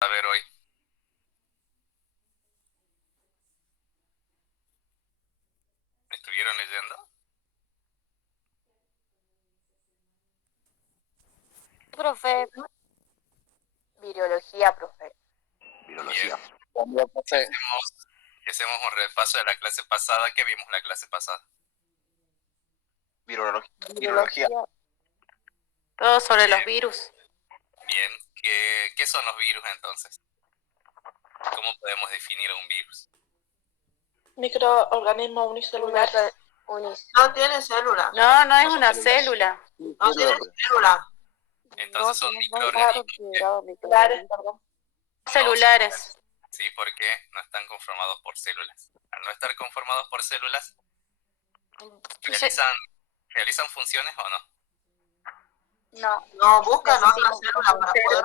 A ver hoy. ¿Me estuvieron leyendo? Profe, virología, profe. Bien. Virología. Cambio, profe. Hacemos un repaso de la clase pasada. ¿Qué vimos la clase pasada? Virología. Todo sobre los virus. Bien. ¿Qué son los virus entonces? ¿Cómo podemos definir un virus? Microorganismo unicelular. No tiene célula. No es una célula. No tiene célula. Entonces son Celulares. Sí, porque no están conformados por células. Al no estar conformados por células, ¿realizan funciones o no? No, buscan otra célula para poder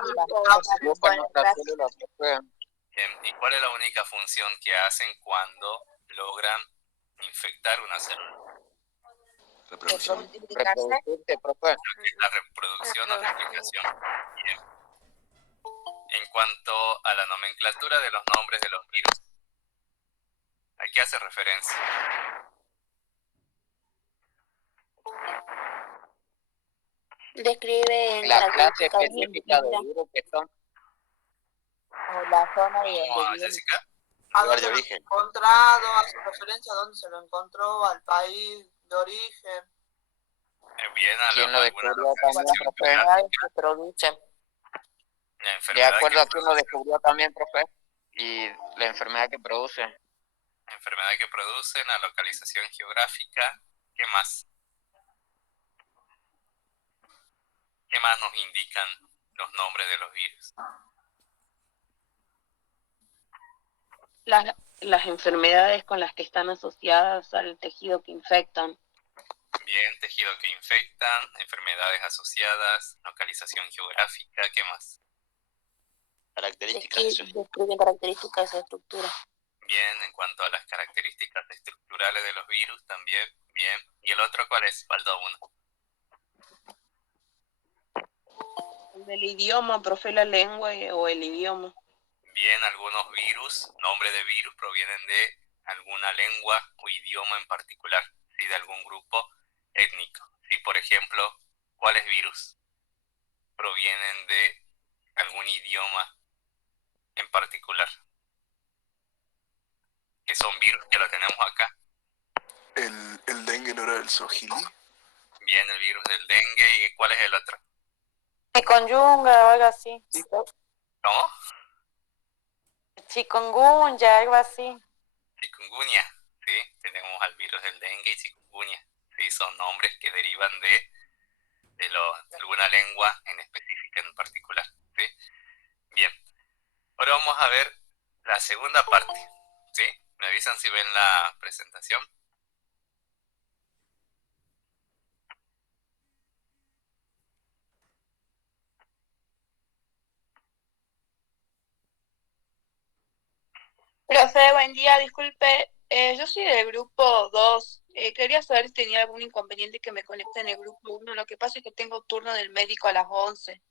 Buscan otra célula, profe. Bien. ¿Y cuál es la única función que hacen cuando logran infectar una célula? Reproducirse, profe. La reproducción o replicación. Bien. En cuanto a la nomenclatura de los nombres de los virus, ¿a qué hace referencia? Describe La clase específica de virus que son la zona ¿Cómo, Jessica? a lugar dónde de lo origen. encontrado, hace referencia a dónde se lo encontró, al país de origen. Bien, ¿Quién lo alguna descubrió también, localización profe? geográfica. que producen. La De enfermedad acuerdo que a quién lo descubrió también, profe. Y la enfermedad que produce. enfermedad que producen, la localización geográfica. ¿Qué más? ¿Qué más nos indican los nombres de los virus? Las enfermedades con las que están asociadas al tejido que infectan. Bien, tejido que infectan, enfermedades asociadas, localización geográfica, ¿qué más? Características. Describen características de su estructura. Bien, en cuanto a las características estructurales de los virus también, bien. ¿Y el otro cuál es? Falta uno. El idioma, profe, la lengua o el idioma. Bien, algunos virus, nombres de virus provienen de alguna lengua o idioma en particular, ¿sí? De algún grupo étnico. ¿Sí? Por ejemplo, ¿cuáles virus provienen de algún idioma en particular? Que son virus que lo tenemos acá. El dengue no era el Swahili. Bien, el virus del dengue. ¿Y cuál es el otro? Chikungunya o algo así. ¿Cómo? Chikungunya, algo así. Chikungunya, ¿sí? Tenemos al virus del dengue y chikungunya, ¿sí? Son nombres que derivan de alguna lengua en específica en particular, ¿sí? Bien, ahora vamos a ver la segunda parte, ¿sí? Me avisan si ven la presentación. Profe, buen día, disculpe, yo soy del grupo 2. Quería saber si tenía algún inconveniente que me conecte en el grupo 1. Lo que pasa es que tengo turno del médico a las 11.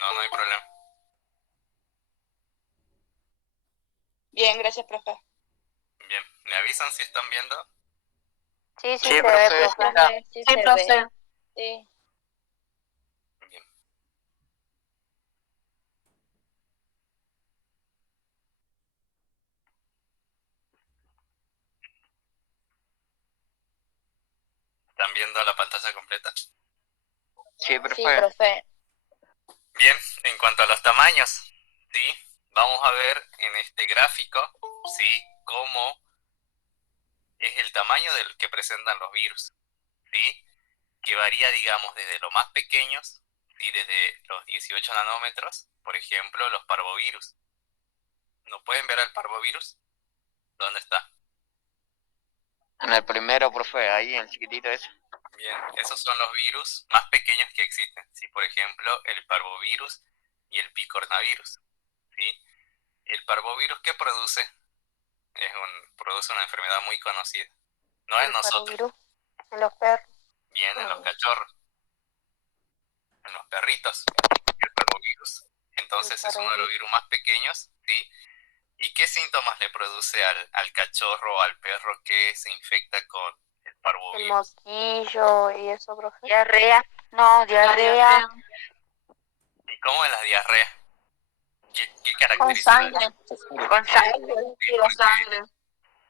No, no hay problema. Bien, gracias, profe. Bien, ¿me avisan si están viendo? Sí, Sí, se profe, ve, profe. Sí, se profe. ve. Sí. Bien. ¿Están viendo la pantalla completa? Sí, profe. Sí, profe. Bien, en cuanto a los tamaños, ¿sí? Vamos a ver en este gráfico, ¿sí? Cómo es el tamaño del que presentan los virus, ¿sí? Que varía, digamos, desde los más pequeños, ¿sí? Desde los 18 nanómetros, por ejemplo, los parvovirus. ¿No pueden ver al parvovirus? ¿Dónde está? En el primero, profe, ahí, en el chiquitito ese. Bien, esos son los virus más pequeños que existen, ¿sí? Por ejemplo, el parvovirus y el picornavirus, ¿sí? El parvovirus, ¿qué produce? Produce una enfermedad muy conocida. No en nosotros, En los perros. bien en los cachorros, en los perritos, el parvovirus. entonces es uno de los virus más pequeños, ¿sí? ¿Y qué síntomas le produce al cachorro o al perro que se infecta con el parvovirus? El moquillo y eso, profe. Diarrea. No, diarrea. ¿Y cómo es la diarrea? ¿Qué Con caracteriza? sangre. Con sangre. Sí, La sangre.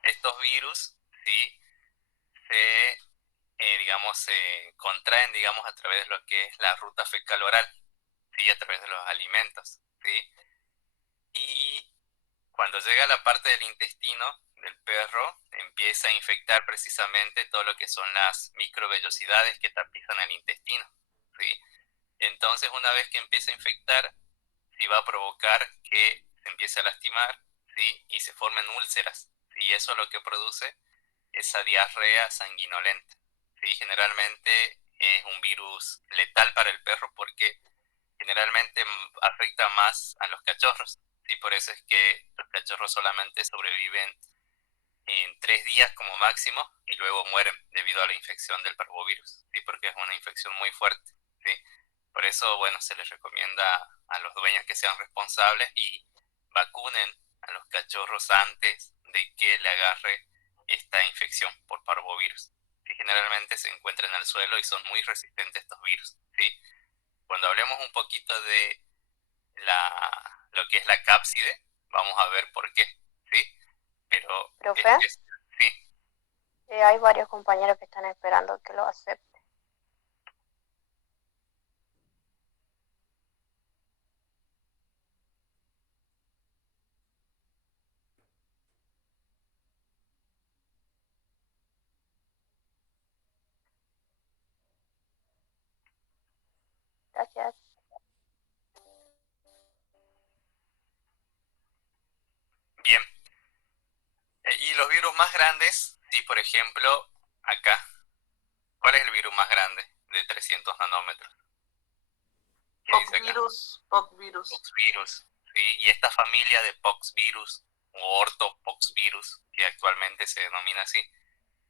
estos virus, ¿sí? Digamos, se contraen, digamos, a través de lo que es la ruta fecal oral, ¿sí? A través de los alimentos, ¿sí? Y cuando llega a la parte del intestino del perro, empieza a infectar precisamente todo lo que son las microvellosidades que tapizan el intestino, ¿sí? Entonces, una vez que empieza a infectar, sí va a provocar que se empiece a lastimar, ¿sí? Y se formen úlceras, y eso es lo que produce esa diarrea sanguinolenta, ¿sí? Generalmente es un virus letal para el perro porque generalmente afecta más a los cachorros, ¿sí? Por eso es que los cachorros solamente sobreviven en 3 días como máximo y luego mueren debido a la infección del parvovirus, ¿sí? Porque es una infección muy fuerte, ¿sí? Por eso, bueno, se les recomienda a los dueños que sean responsables y vacunen a los cachorros antes de que le agarre esta infección por parvovirus. Sí, generalmente se encuentran en el suelo y son muy resistentes a estos virus, ¿sí? Cuando hablemos un poquito de lo que es la cápside, vamos a ver por qué, ¿sí? Pero ¿Profe? sí, Hay varios compañeros que están esperando que lo acepte. Gracias. bien. Y los virus más grandes, sí, por ejemplo, acá. ¿Cuál es el virus más grande de 300 nanómetros? ¿Qué dice acá? Poxvirus. Poxvirus, ¿sí? Y esta familia de poxvirus o ortopoxvirus, que actualmente se denomina así,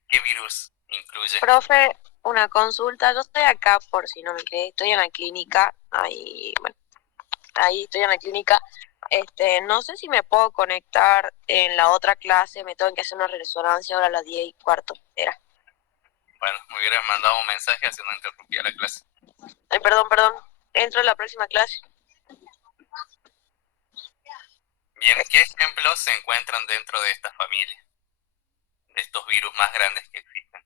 ¿qué virus incluye? Profe, una consulta. Yo estoy acá por si no me quedé. Estoy en la clínica. Ahí estoy en la clínica. No sé si me puedo conectar en la otra clase. Me tengo que hacer una resonancia ahora a las 10:15. Era. Bueno, me hubieras mandado un mensaje así no interrumpía la clase. Ay, perdón. Entro en la próxima clase. Bien, ¿qué ejemplos se encuentran dentro de esta familia? De estos virus más grandes que existen.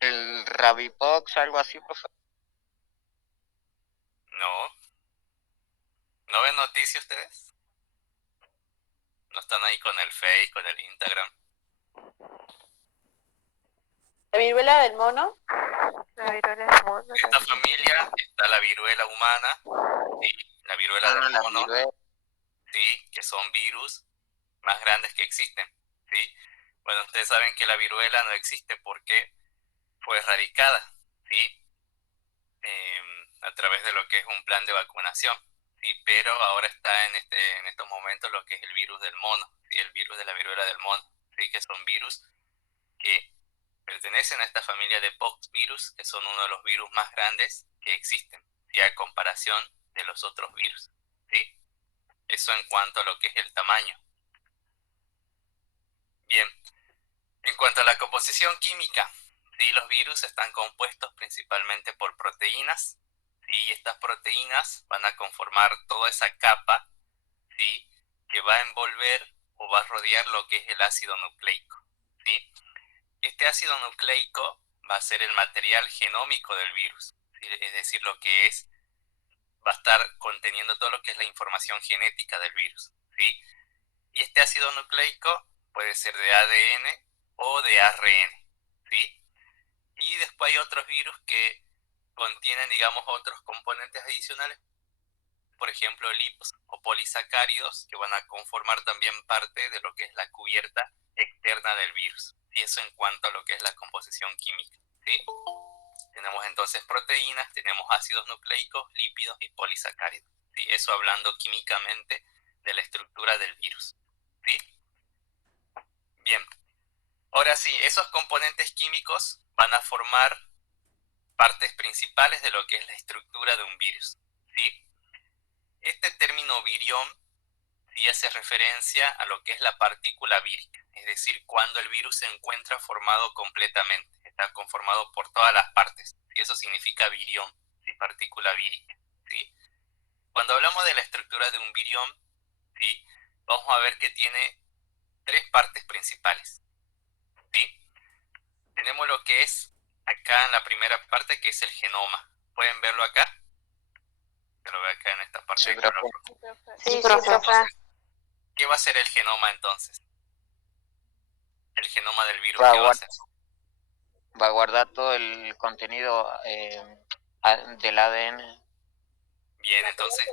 El Rabipox, algo así, profe. No. ¿No ven noticias ustedes? ¿No están ahí con el Face, con el Instagram? ¿La viruela del mono? La viruela del mono. En esta familia está la viruela humana, ¿sí? La viruela del La mono, viruela. ¿sí? Que son virus más grandes que existen, ¿sí? Bueno, ustedes saben que la viruela no existe porque fue erradicada, ¿sí? A través de lo que es un plan de vacunación, ¿sí? Pero ahora está en estos momentos lo que es el virus del mono, ¿sí? El virus de la viruela del mono, ¿sí? Que son virus que pertenecen a esta familia de poxvirus, que son uno de los virus más grandes que existen, ¿sí? A comparación de los otros virus, ¿sí? Eso en cuanto a lo que es el tamaño. Bien, en cuanto a la composición química, ¿sí? Los virus están compuestos principalmente por proteínas, ¿sí? Y estas proteínas van a conformar toda esa capa, ¿sí? Que va a envolver o va a rodear lo que es el ácido nucleico, ¿sí? Este ácido nucleico va a ser el material genómico del virus, ¿sí? Es decir, va a estar conteniendo todo lo que es la información genética del virus, ¿sí? Y este ácido nucleico puede ser de ADN o de ARN, ¿sí? Y después hay otros virus que contienen, digamos, otros componentes adicionales, por ejemplo, lipos o polisacáridos, que van a conformar también parte de lo que es la cubierta externa del virus. Y eso en cuanto a lo que es la composición química, ¿sí? Tenemos entonces proteínas, tenemos ácidos nucleicos, lípidos y polisacáridos, ¿sí? Eso hablando químicamente de la estructura del virus, ¿sí? Bien, ahora sí, esos componentes químicos van a formar partes principales de lo que es la estructura de un virus, ¿sí? Este término virión sí hace referencia a lo que es la partícula vírica, es decir, cuando el virus se encuentra formado completamente, está conformado por todas las partes, y eso significa virión, ¿sí? Partícula vírica, ¿sí? Cuando hablamos de la estructura de un virión, ¿sí? Vamos a ver que tiene tres partes principales, ¿sí? Tenemos lo que es acá en la primera parte, que es el genoma. ¿Pueden verlo acá? Yo lo veo acá en esta parte Sí, de profe. color. Sí, profe. profe. ¿Qué va a ser el genoma entonces? El genoma del virus, Va a ¿qué va a guardar, hacer? va a guardar todo el contenido del ADN. Bien, entonces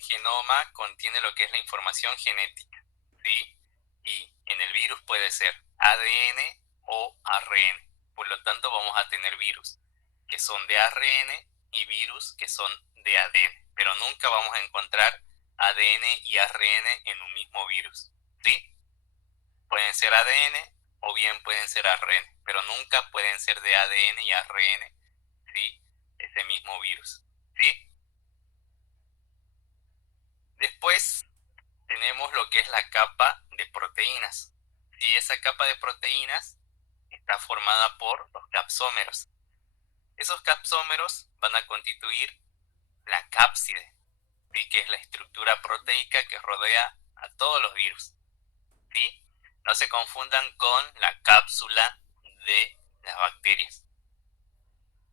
genoma contiene lo que es la información genética, ¿sí? Y en el virus puede ser ADN o ARN. Por lo tanto, vamos a tener virus que son de ARN y virus que son de ADN. Pero nunca vamos a encontrar ADN y ARN en un mismo virus, ¿sí? Pueden ser ADN o bien pueden ser ARN, pero nunca pueden ser de ADN y ARN, ¿sí? Ese mismo virus, ¿sí? Después tenemos lo que es la capa de proteínas. Y esa capa de proteínas está formada por los capsómeros. Esos capsómeros van a constituir la cápside, ¿sí? Que es la estructura proteica que rodea a todos los virus, ¿sí? No se confundan con la cápsula de las bacterias.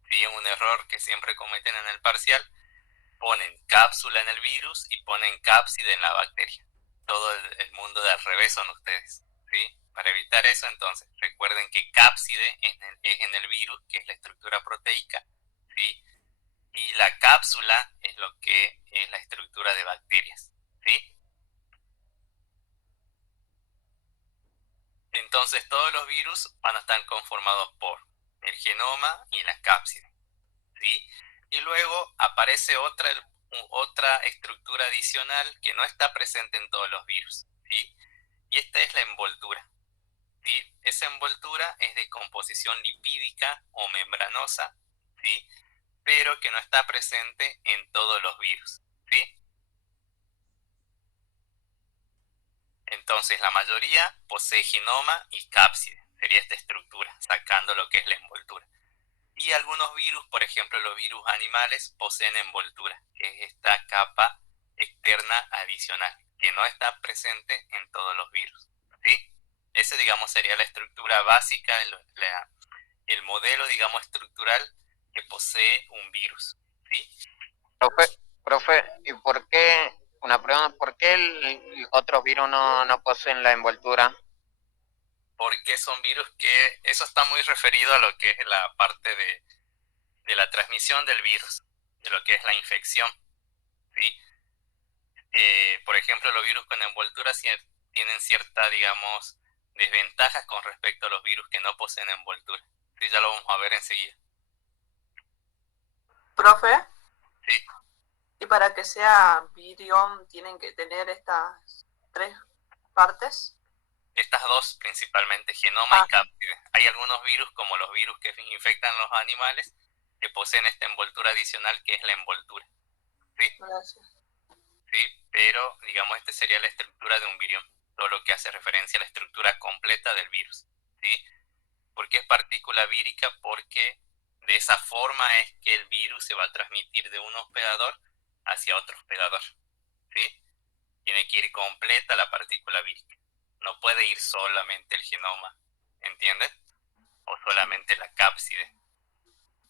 ¿Sí? Un error que siempre cometen en el parcial: ponen cápsula en el virus y ponen cápside en la bacteria. Todo el mundo de al revés son ustedes, ¿sí? Para evitar eso, entonces, recuerden que cápside es en el virus, que es la estructura proteica, ¿sí? Y la cápsula es lo que es la estructura de bacterias, ¿sí? Entonces, todos los virus van a estar conformados por el genoma y la cápside, ¿sí? Y luego aparece otra estructura adicional que no está presente en todos los virus, ¿sí? Y esta es la envoltura, ¿sí? Esa envoltura es de composición lipídica o membranosa, ¿sí? Pero que no está presente en todos los virus, ¿sí? Entonces la mayoría posee genoma y cápside, sería esta estructura, sacando lo que es la envoltura. Y algunos virus, por ejemplo los virus animales, poseen envoltura, que es esta capa externa adicional, que no está presente en todos los virus, ¿sí? Ese, digamos, sería la estructura básica, el modelo, digamos, estructural que posee un virus, ¿sí? Profe, ¿y por qué, una pregunta, por qué otros virus no poseen la envoltura? Porque son virus que, eso está muy referido a lo que es la parte de la transmisión del virus, de lo que es la infección, ¿sí? Por ejemplo, los virus con envoltura tienen cierta, digamos, desventajas con respecto a los virus que no poseen envoltura. Sí, ya lo vamos a ver enseguida. Profe, Sí, y para que sea virión tienen que tener estas tres partes. estas dos principalmente, genoma Ah. y cápside. Hay algunos virus, como los virus que infectan los animales, que poseen esta envoltura adicional que es la envoltura, ¿sí? Gracias. ¿Sí? Pero, digamos, esta sería la estructura de un virión, todo lo que hace referencia a la estructura completa del virus, ¿sí? ¿Por qué es partícula vírica? Porque de esa forma es que el virus se va a transmitir de un hospedador hacia otro hospedador, ¿sí? Tiene que ir completa la partícula vírica. No puede ir solamente el genoma, ¿entienden? O solamente la cápside.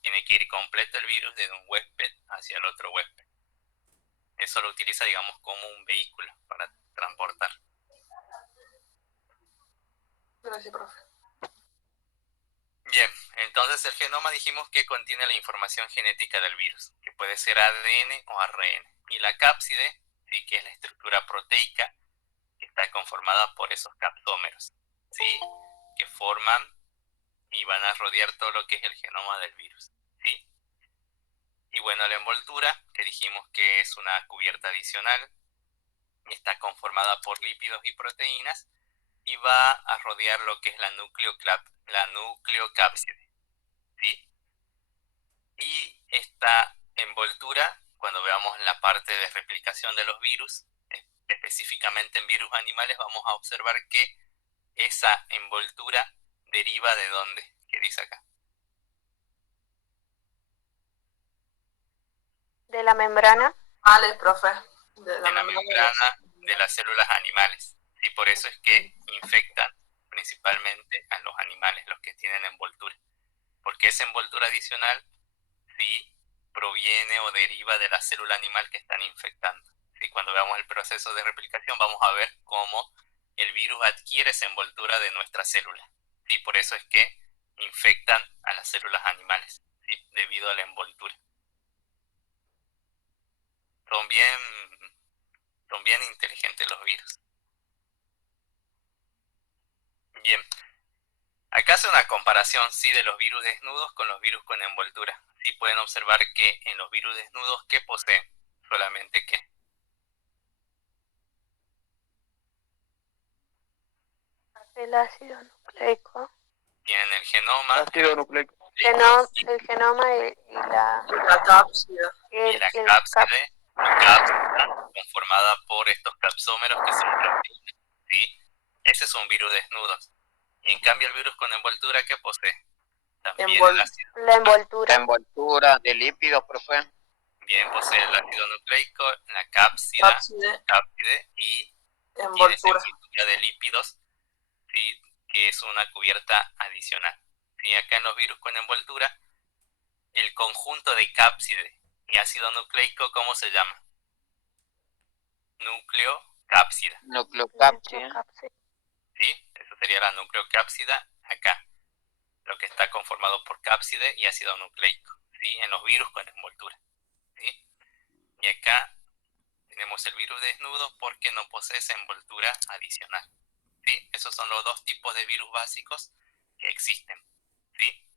Tiene que ir completo el virus desde un huésped hacia el otro huésped. Eso lo utiliza, digamos, como un vehículo para transportar. Gracias, profe. Bien, entonces el genoma dijimos que contiene la información genética del virus, que puede ser ADN o ARN. Y la cápside, sí, que es la estructura proteica, que está conformada por esos capsómeros, ¿sí? Que forman y van a rodear todo lo que es el genoma del virus, ¿sí? Y bueno, la envoltura, que dijimos que es una cubierta adicional, está conformada por lípidos y proteínas, y va a rodear lo que es la nucleocápside, ¿sí? Y esta envoltura, cuando veamos la parte de replicación de los virus, específicamente en virus animales, vamos a observar que esa envoltura deriva de ¿dónde? ¿Qué dice acá? De la membrana. Vale, profe. De la membrana de las células animales. Y por eso es que infectan principalmente a los animales, los que tienen envoltura. Porque esa envoltura adicional sí proviene o deriva de la célula animal que están infectando. ¿Sí? Cuando veamos el proceso de replicación vamos a ver cómo el virus adquiere esa envoltura de nuestra célula. ¿Sí? Por eso es que infectan a las células animales, ¿sí? Debido a la envoltura. Son bien inteligentes los virus. Bien. Acá hace una comparación, sí, de los virus desnudos con los virus con envoltura. Sí, pueden observar que en los virus desnudos, ¿qué poseen? Solamente ¿qué? El ácido nucleico. Tienen el genoma, Ácido nucleico. El genoma y La cápsida. y la cápside conformada por estos capsómeros que son proteínas, ¿sí? Ese es un virus desnudo. Y en cambio el virus con envoltura, ¿qué posee? También el ácido. la envoltura. La envoltura de lípidos, profe. Bien, posee el ácido nucleico, la cápside y tiene esa Envoltura. envoltura de lípidos, ¿sí? Que es una cubierta adicional. ¿Sí? Acá en los virus con envoltura, el conjunto de cápside y ácido nucleico, ¿cómo se llama? Nucleocápsida. Nucleocápsida. ¿Sí? Eso sería la nucleocápsida acá, lo que está conformado por cápside y ácido nucleico, ¿sí? En los virus con envoltura, ¿sí? Y acá tenemos el virus desnudo porque no posee esa envoltura adicional, ¿sí? Esos son los dos tipos de virus básicos que existen, ¿sí?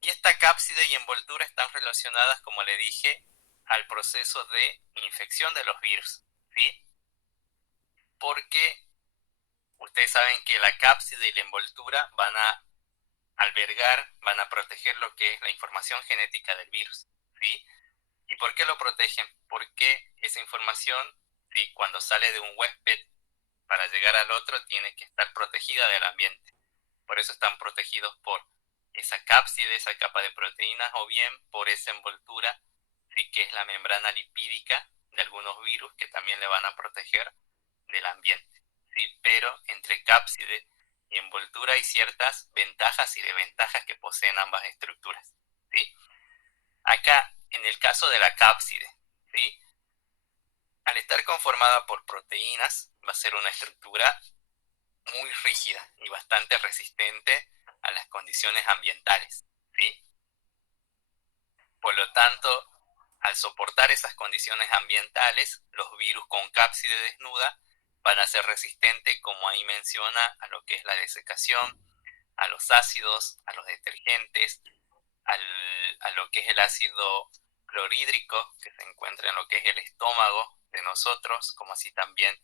Y esta cápside y envoltura están relacionadas, como le dije, al proceso de infección de los virus, ¿sí? Porque ustedes saben que la cápside y la envoltura van a albergar, van a proteger lo que es la información genética del virus, ¿sí? ¿Y por qué lo protegen? Porque esa información, ¿sí? Cuando sale de un huésped para llegar al otro, tiene que estar protegida del ambiente. Por eso están protegidos por esa cápside, esa capa de proteínas, o bien por esa envoltura, ¿sí? Que es la membrana lipídica de algunos virus que también le van a proteger del ambiente, ¿sí? Pero entre cápside y envoltura hay ciertas ventajas y desventajas que poseen ambas estructuras, ¿sí? Acá, en el caso de la cápside, ¿sí? Al estar conformada por proteínas, va a ser una estructura muy rígida y bastante resistente a las condiciones ambientales, ¿sí? Por lo tanto, al soportar esas condiciones ambientales, los virus con cápside desnuda van a ser resistentes, como ahí menciona, a lo que es la desecación, a los ácidos, a los detergentes, a lo que es el ácido clorhídrico que se encuentra en lo que es el estómago de nosotros, como así también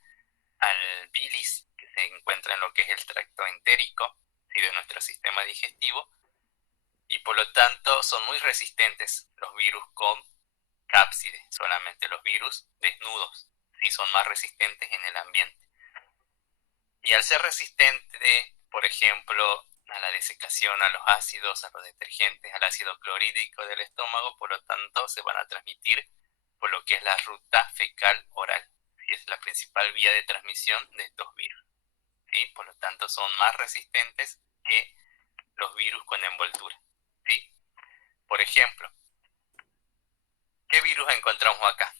al bilis que se encuentra en lo que es el tracto entérico, ¿sí? De nuestro sistema digestivo, y por lo tanto son muy resistentes los virus con cápside, solamente los virus desnudos, ¿sí? Son más resistentes en el ambiente. Y al ser resistente, por ejemplo, a la desecación, a los ácidos, a los detergentes, al ácido clorhídrico del estómago, por lo tanto se van a transmitir por lo que es la ruta fecal oral, ¿sí? Es la principal vía de transmisión de estos virus, ¿sí? Por lo tanto son más resistentes que los virus con envoltura, ¿sí? Por ejemplo, ¿qué virus encontramos acá?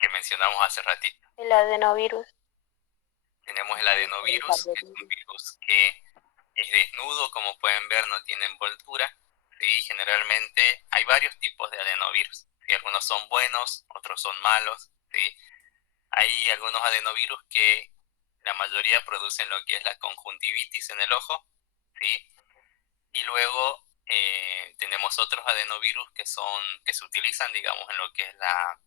Que mencionamos hace ratito. El adenovirus. Tenemos el adenovirus, que es un virus que es desnudo, como pueden ver, no tiene envoltura, ¿sí? Generalmente hay varios tipos de adenovirus, ¿sí? Algunos son buenos, otros son malos, ¿sí? Hay algunos adenovirus que la mayoría producen lo que es la conjuntivitis en el ojo, ¿sí? Y luego tenemos otros adenovirus que se utilizan, digamos, en lo que es la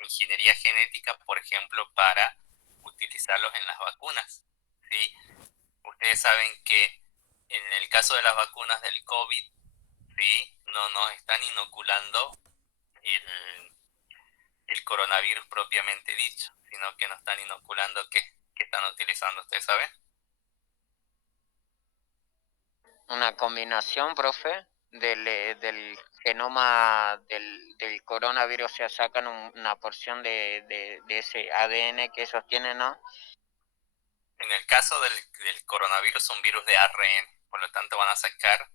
ingeniería genética, por ejemplo, para utilizarlos en las vacunas, ¿sí? Ustedes saben que en el caso de las vacunas del COVID, ¿sí? No nos están inoculando el coronavirus propiamente dicho, sino que nos están inoculando ¿qué están utilizando? ¿Ustedes saben? Una combinación, profe, del genoma del coronavirus, o sea, sacan una porción de ese ADN que ellos tienen, ¿no? En el caso del coronavirus, es un virus de ARN, por lo tanto van a sacar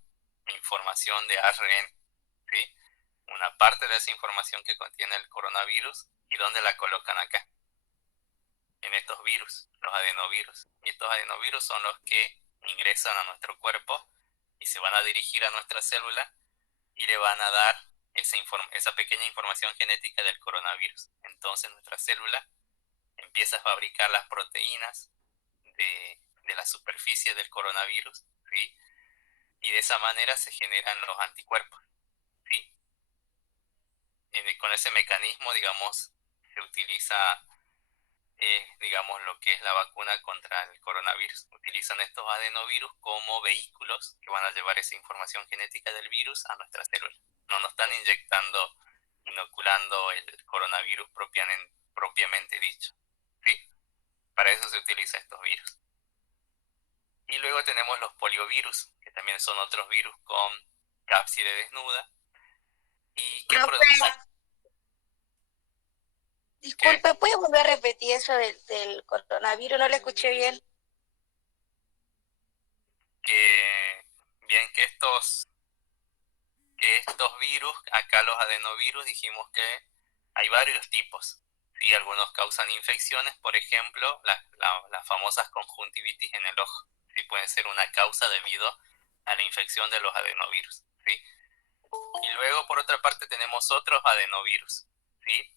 información de ARN, ¿sí? Una parte de esa información que contiene el coronavirus, ¿y dónde la colocan acá? En estos virus, los adenovirus. Y estos adenovirus son los que ingresan a nuestro cuerpo y se van a dirigir a nuestra célula y le van a dar esa pequeña información genética del coronavirus. Entonces nuestra célula empieza a fabricar las proteínas de la superficie del coronavirus, ¿sí? Y de esa manera se generan los anticuerpos, ¿sí? Con ese mecanismo, digamos, se utiliza, digamos, lo que es la vacuna contra el coronavirus. Utilizan estos adenovirus como vehículos que van a llevar esa información genética del virus a nuestra célula. No nos están inyectando, inoculando el coronavirus propiamente dicho, ¿sí? Para eso se utilizan estos virus. Y luego tenemos los poliovirus, que también son otros virus con cápside desnuda. ¿Y qué Profe, producen? disculpe, ¿puede volver a repetir eso del coronavirus? No lo escuché bien. Bien, que estos virus, acá los adenovirus, dijimos que hay varios tipos. ¿Sí? Algunos causan infecciones, por ejemplo, las famosas conjuntivitis en el ojo. ¿Sí? Pueden ser una causa debido a la infección de los adenovirus. ¿Sí? Y luego, por otra parte, tenemos otros adenovirus. ¿Sí?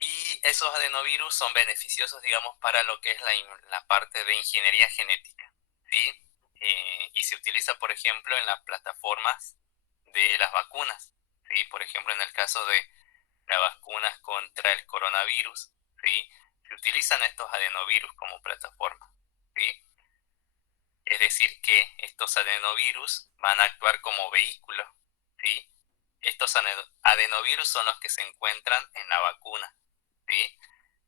Y esos adenovirus son beneficiosos, digamos, para lo que es la parte de ingeniería genética, ¿sí? Y se utiliza, por ejemplo, en las plataformas de las vacunas, ¿sí? Por ejemplo, en el caso de las vacunas contra el coronavirus, ¿sí? Se utilizan estos adenovirus como plataforma, ¿sí? Es decir, que estos adenovirus van a actuar como vehículo, ¿sí? Estos adenovirus son los que se encuentran en la vacuna, ¿sí?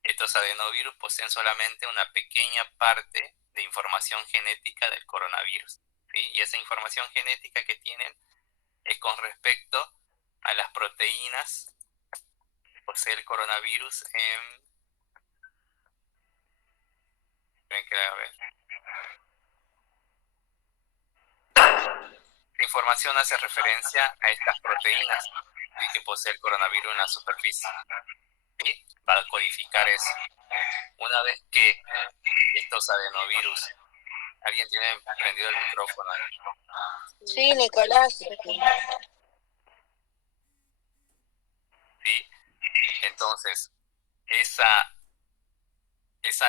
Estos adenovirus poseen solamente una pequeña parte de información genética del coronavirus, ¿sí? Y esa información genética que tienen es con respecto a las proteínas que posee el coronavirus a ver. La información hace referencia a estas proteínas, ¿sí? Que posee el coronavirus en la superficie, ¿sí? Va a codificar eso. Una vez que estos adenovirus, alguien tiene prendido el micrófono, Sí, Nicolás. ¿sí? Entonces, esa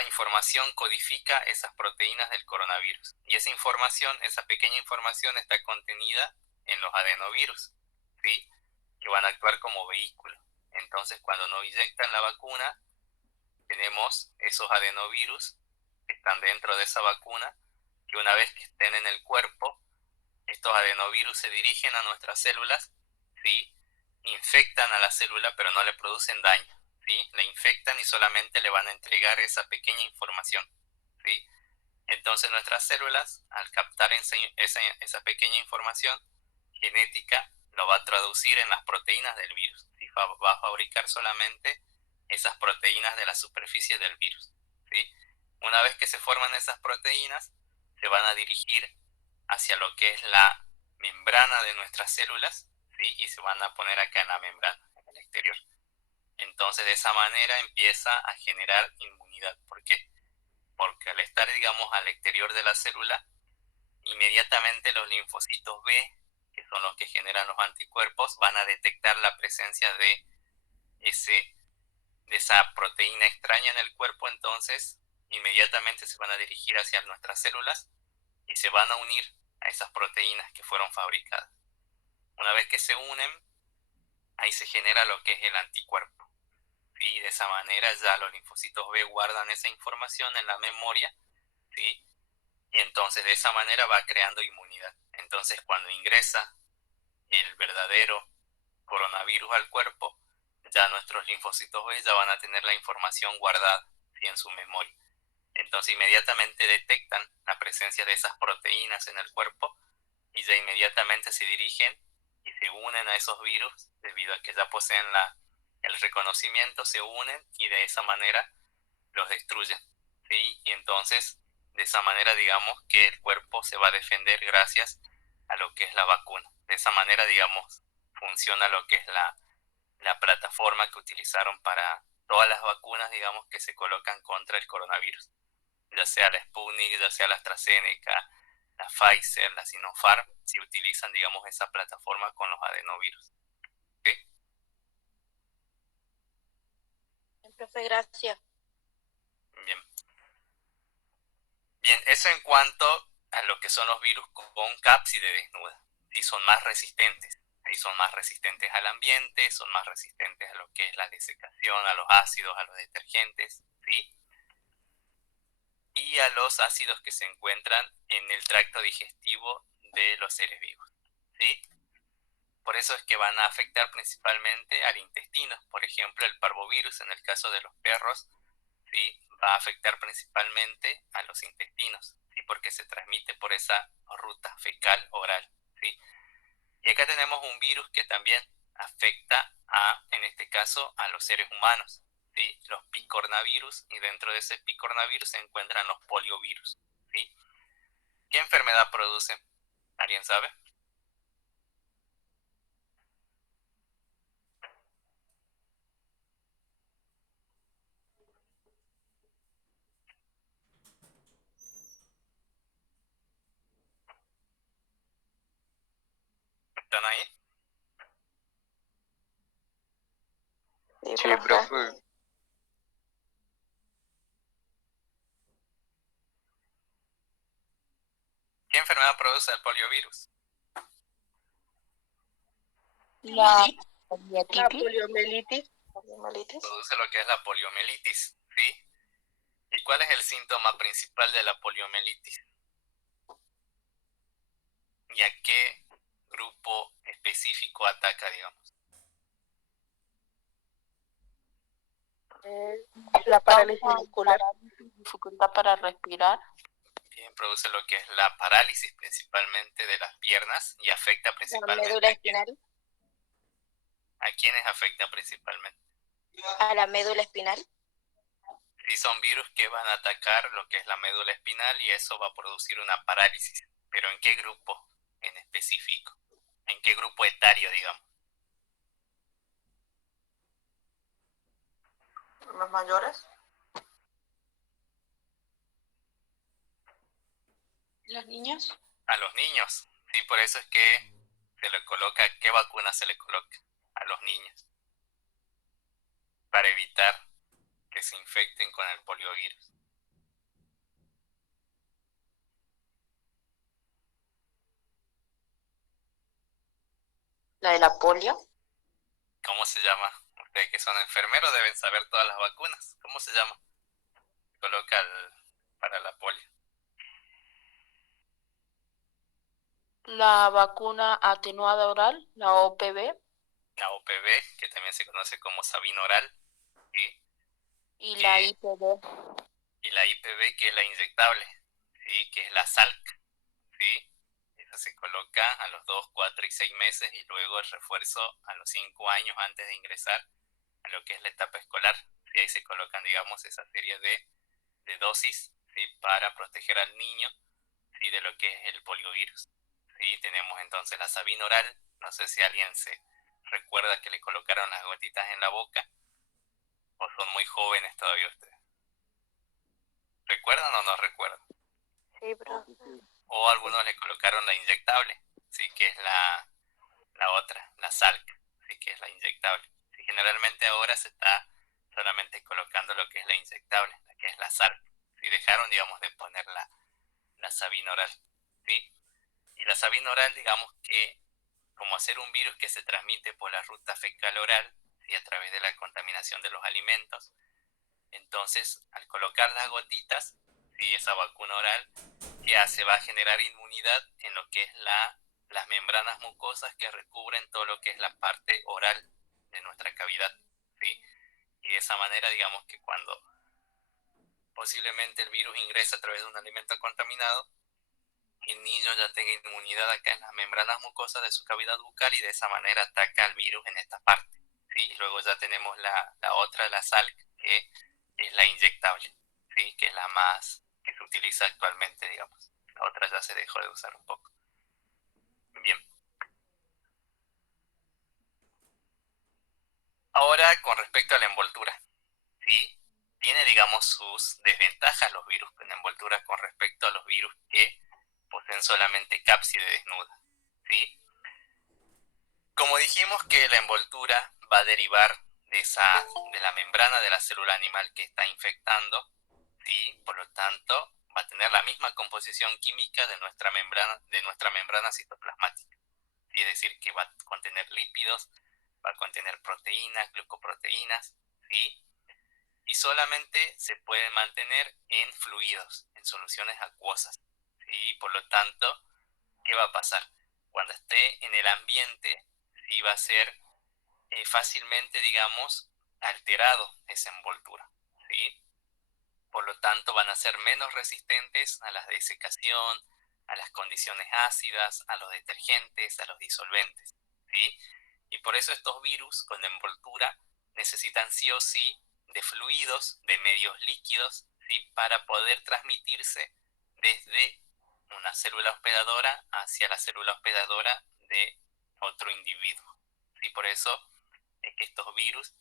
información codifica esas proteínas del coronavirus. Y esa información, esa pequeña información está contenida en los adenovirus, ¿sí? Que van a actuar como vehículo. Entonces, cuando nos inyectan la vacuna, tenemos esos adenovirus que están dentro de esa vacuna, que una vez que estén en el cuerpo, estos adenovirus se dirigen a nuestras células, ¿sí? Infectan a la célula, pero no le producen daño, ¿sí? Le infectan y solamente le van a entregar esa pequeña información, ¿sí? Entonces nuestras células, al captar esa pequeña información genética, lo va a traducir en las proteínas del virus, ¿sí? Va a fabricar solamente esas proteínas de la superficie del virus, ¿sí? Una vez que se forman esas proteínas, se van a dirigir hacia lo que es la membrana de nuestras células, ¿sí? Y se van a poner acá en la membrana, en el exterior. Entonces de esa manera empieza a generar inmunidad. ¿Por qué? Porque al estar, digamos, al exterior de la célula, inmediatamente los linfocitos B, que son los que generan los anticuerpos, van a detectar la presencia de esa proteína extraña en el cuerpo. Entonces inmediatamente se van a dirigir hacia nuestras células y se van a unir a esas proteínas que fueron fabricadas. Una vez que se unen, ahí se genera lo que es el anticuerpo, ¿sí? De esa manera ya los linfocitos B guardan esa información en la memoria, ¿sí? y entonces de esa manera va creando inmunidad. Entonces cuando ingresa el verdadero coronavirus al cuerpo, ya nuestros linfocitos B ya van a tener la información guardada, ¿sí?, en su memoria. Entonces inmediatamente detectan la presencia de esas proteínas en el cuerpo y ya inmediatamente se dirigen y se unen a esos virus, debido a que ya poseen el reconocimiento, se unen y de esa manera los destruyen, ¿sí? Y entonces de esa manera digamos que el cuerpo se va a defender gracias a lo que es la vacuna. De esa manera digamos funciona lo que es la plataforma que utilizaron para todas las vacunas, digamos, que se colocan contra el coronavirus, ya sea la Sputnik, ya sea la AstraZeneca, la Pfizer, la Sinopharm, si utilizan, digamos, esa plataforma con los adenovirus. ¿Sí? Profe, gracias. Bien. Bien, eso en cuanto a lo que son los virus con cápside desnuda. Sí, son más resistentes. Sí, son más resistentes al ambiente, son más resistentes a lo que es la desecación, a los ácidos, a los detergentes, ¿sí? Y a los ácidos que se encuentran en el tracto digestivo de los seres vivos, ¿sí? Por eso es que van a afectar principalmente al intestino. Por ejemplo, el parvovirus en el caso de los perros, ¿sí?, va a afectar principalmente a los intestinos, ¿sí?, porque se transmite por esa ruta fecal oral, ¿sí? Y acá tenemos un virus que también afecta en este caso, a los seres humanos, ¿sí?, los picornavirus, y dentro de ese picornavirus se encuentran los poliovirus, ¿sí? ¿Qué enfermedad producen? ¿Alguien sabe? ¿Están ahí? Sí, profe. ¿Qué enfermedad produce el poliovirus? La Sí, la poliomielitis. poliomielitis. Produce lo que es la poliomielitis, ¿sí? ¿Y cuál es el síntoma principal de la poliomielitis? ¿Y a qué grupo específico ataca, digamos? La parálisis muscular. Dificultad para respirar. Bien, produce lo que es la parálisis principalmente de las piernas y afecta La principalmente médula espinal. ¿a quiénes afecta principalmente? A la médula espinal. Sí, son virus que van a atacar lo que es la médula espinal y eso va a producir una parálisis. ¿Pero en qué grupo en específico? ¿En qué grupo etario, digamos? Los mayores. ¿Los niños? A los niños. Sí, por eso es que se le coloca, ¿qué vacuna se le coloca a los niños? Para evitar que se infecten con el poliovirus. La de la polio. ¿Cómo se llama? Ustedes que son enfermeros deben saber todas las vacunas. ¿Cómo se llama? Coloca para la polio. La vacuna atenuada oral, la OPV. La OPV, que también se conoce como Sabino oral, ¿sí? Y la IPV. Y la IPV, que es la inyectable, ¿sí?, que es la SALC, ¿sí? Esa se coloca a los 2, 4 y 6 meses y luego el refuerzo a los 5 años antes de ingresar a lo que es la etapa escolar. Y ahí se colocan, digamos, esa serie de dosis, ¿sí?, para proteger al niño, ¿sí?, de lo que es el poliovirus. ¿Sí? Tenemos entonces la Sabino oral, no sé si alguien se recuerda que le colocaron las gotitas en la boca, o son muy jóvenes todavía ustedes. ¿Recuerdan o no recuerdan? Sí, profe. O algunos le colocaron la inyectable, sí, que es la otra, la SALC, sí, que es la inyectable. Sí, generalmente ahora se está solamente colocando lo que es la inyectable, la que es la SALC. Sí, dejaron, digamos, de poner la Sabino oral, ¿sí? Y la Sabino oral, digamos que como hacer un virus que se transmite por la ruta fecal oral, ¿sí?, a través de la contaminación de los alimentos. Entonces, al colocar las gotitas, ¿sí? Esa vacuna oral, ¿qué hace? Va a generar inmunidad en lo que es las membranas mucosas que recubren todo lo que es la parte oral de nuestra cavidad, ¿sí? Y de esa manera, digamos que cuando posiblemente el virus ingresa a través de un alimento contaminado, el niño ya tenga inmunidad acá en las membranas mucosas de su cavidad bucal y de esa manera ataca al virus en esta parte, ¿sí? Luego ya tenemos la otra, la SALC, que es la inyectable, ¿sí? Que es la más que se utiliza actualmente, digamos. La otra ya se dejó de usar un poco. Bien. Ahora, con respecto a la envoltura, ¿sí? Tiene, digamos, sus desventajas los virus con envoltura con respecto a los virus que poseen solamente cápside desnuda, ¿sí? Como dijimos que la envoltura va a derivar de la membrana de la célula animal que está infectando, ¿sí? Por lo tanto, va a tener la misma composición química de nuestra membrana citoplasmática, ¿sí? Es decir, que va a contener lípidos, va a contener proteínas, glucoproteínas, ¿sí? Y solamente se puede mantener en fluidos, en soluciones acuosas, ¿sí? Por lo tanto, ¿qué va a pasar? Cuando esté en el ambiente, sí va a ser fácilmente, digamos, alterado esa envoltura, ¿sí? Por lo tanto, van a ser menos resistentes a la desecación, a las condiciones ácidas, a los detergentes, a los disolventes, ¿sí? Y por eso estos virus con envoltura necesitan sí o sí de fluidos, de medios líquidos, ¿sí? Para poder transmitirse desde una célula hospedadora hacia la célula hospedadora de otro individuo, ¿sí? Por eso es que estos virus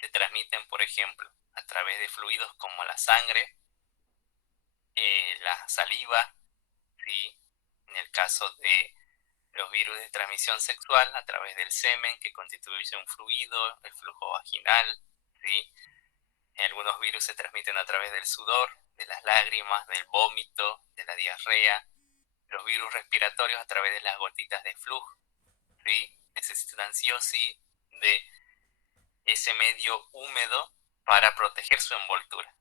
se transmiten, por ejemplo, a través de fluidos como la sangre, la saliva, ¿sí? En el caso de los virus de transmisión sexual, a través del semen, que constituye un fluido, el flujo vaginal, ¿sí? Algunos virus se transmiten a través del sudor, de las lágrimas, del vómito, de la diarrea. Los virus respiratorios a través de las gotitas de flujo, ¿sí? Necesitan sí o sí de ese medio húmedo para proteger su envoltura,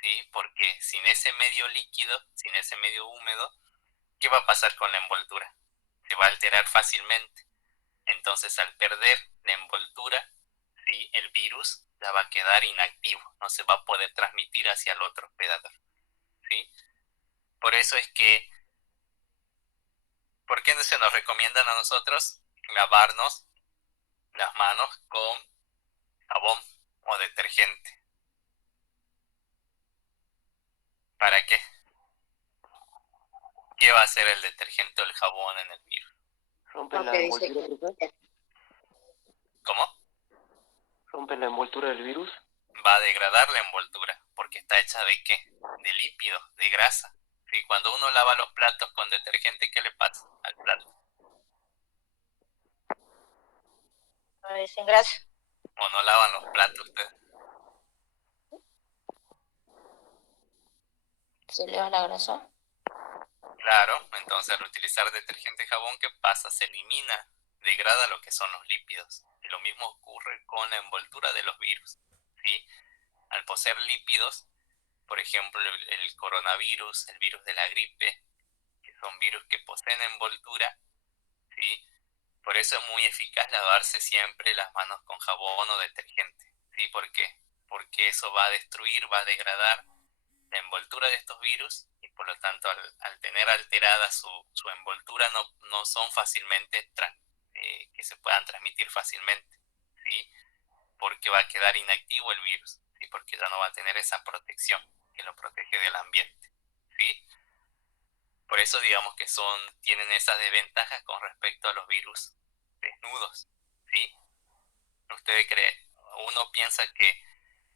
¿sí? Porque sin ese medio líquido, sin ese medio húmedo, ¿qué va a pasar con la envoltura? Se va a alterar fácilmente. Entonces, al perder la envoltura, ¿sí? El virus ya va a quedar inactivo, no se va a poder transmitir hacia el otro hospedador, ¿sí? Por eso es que, ¿por qué no se nos recomiendan a nosotros lavarnos las manos con jabón o detergente? ¿Para qué? ¿Qué va a hacer el detergente o el jabón en el virus? Rompe la Porque dice envoltura, profe. ¿Cómo? Rompe la envoltura del virus. Va a degradar la envoltura, porque está hecha ¿de qué? De lípidos, de grasa. ¿Sí? Cuando uno lava los platos con detergente, ¿qué le pasa al plato? me dicen gracias. ¿O no lavan los platos ustedes? ¿Se le va la grasa? Claro, entonces al utilizar detergente y jabón, ¿qué pasa? Se elimina, degrada lo que son los lípidos. Y lo mismo ocurre con la envoltura de los virus, ¿sí? Al poseer lípidos, por ejemplo, el coronavirus, el virus de la gripe, que son virus que poseen envoltura, ¿sí? Por eso es muy eficaz lavarse siempre las manos con jabón o detergente, ¿sí? ¿Por qué? Porque eso va a destruir, va a degradar la envoltura de estos virus y por lo tanto al tener alterada su envoltura no son fácilmente que se puedan transmitir fácilmente, ¿sí? Porque va a quedar inactivo el virus, ¿sí? Porque ya no va a tener esa protección que lo protege del ambiente, ¿sí? Por eso digamos que tienen esas desventajas con respecto a los virus desnudos, ¿sí? Uno piensa que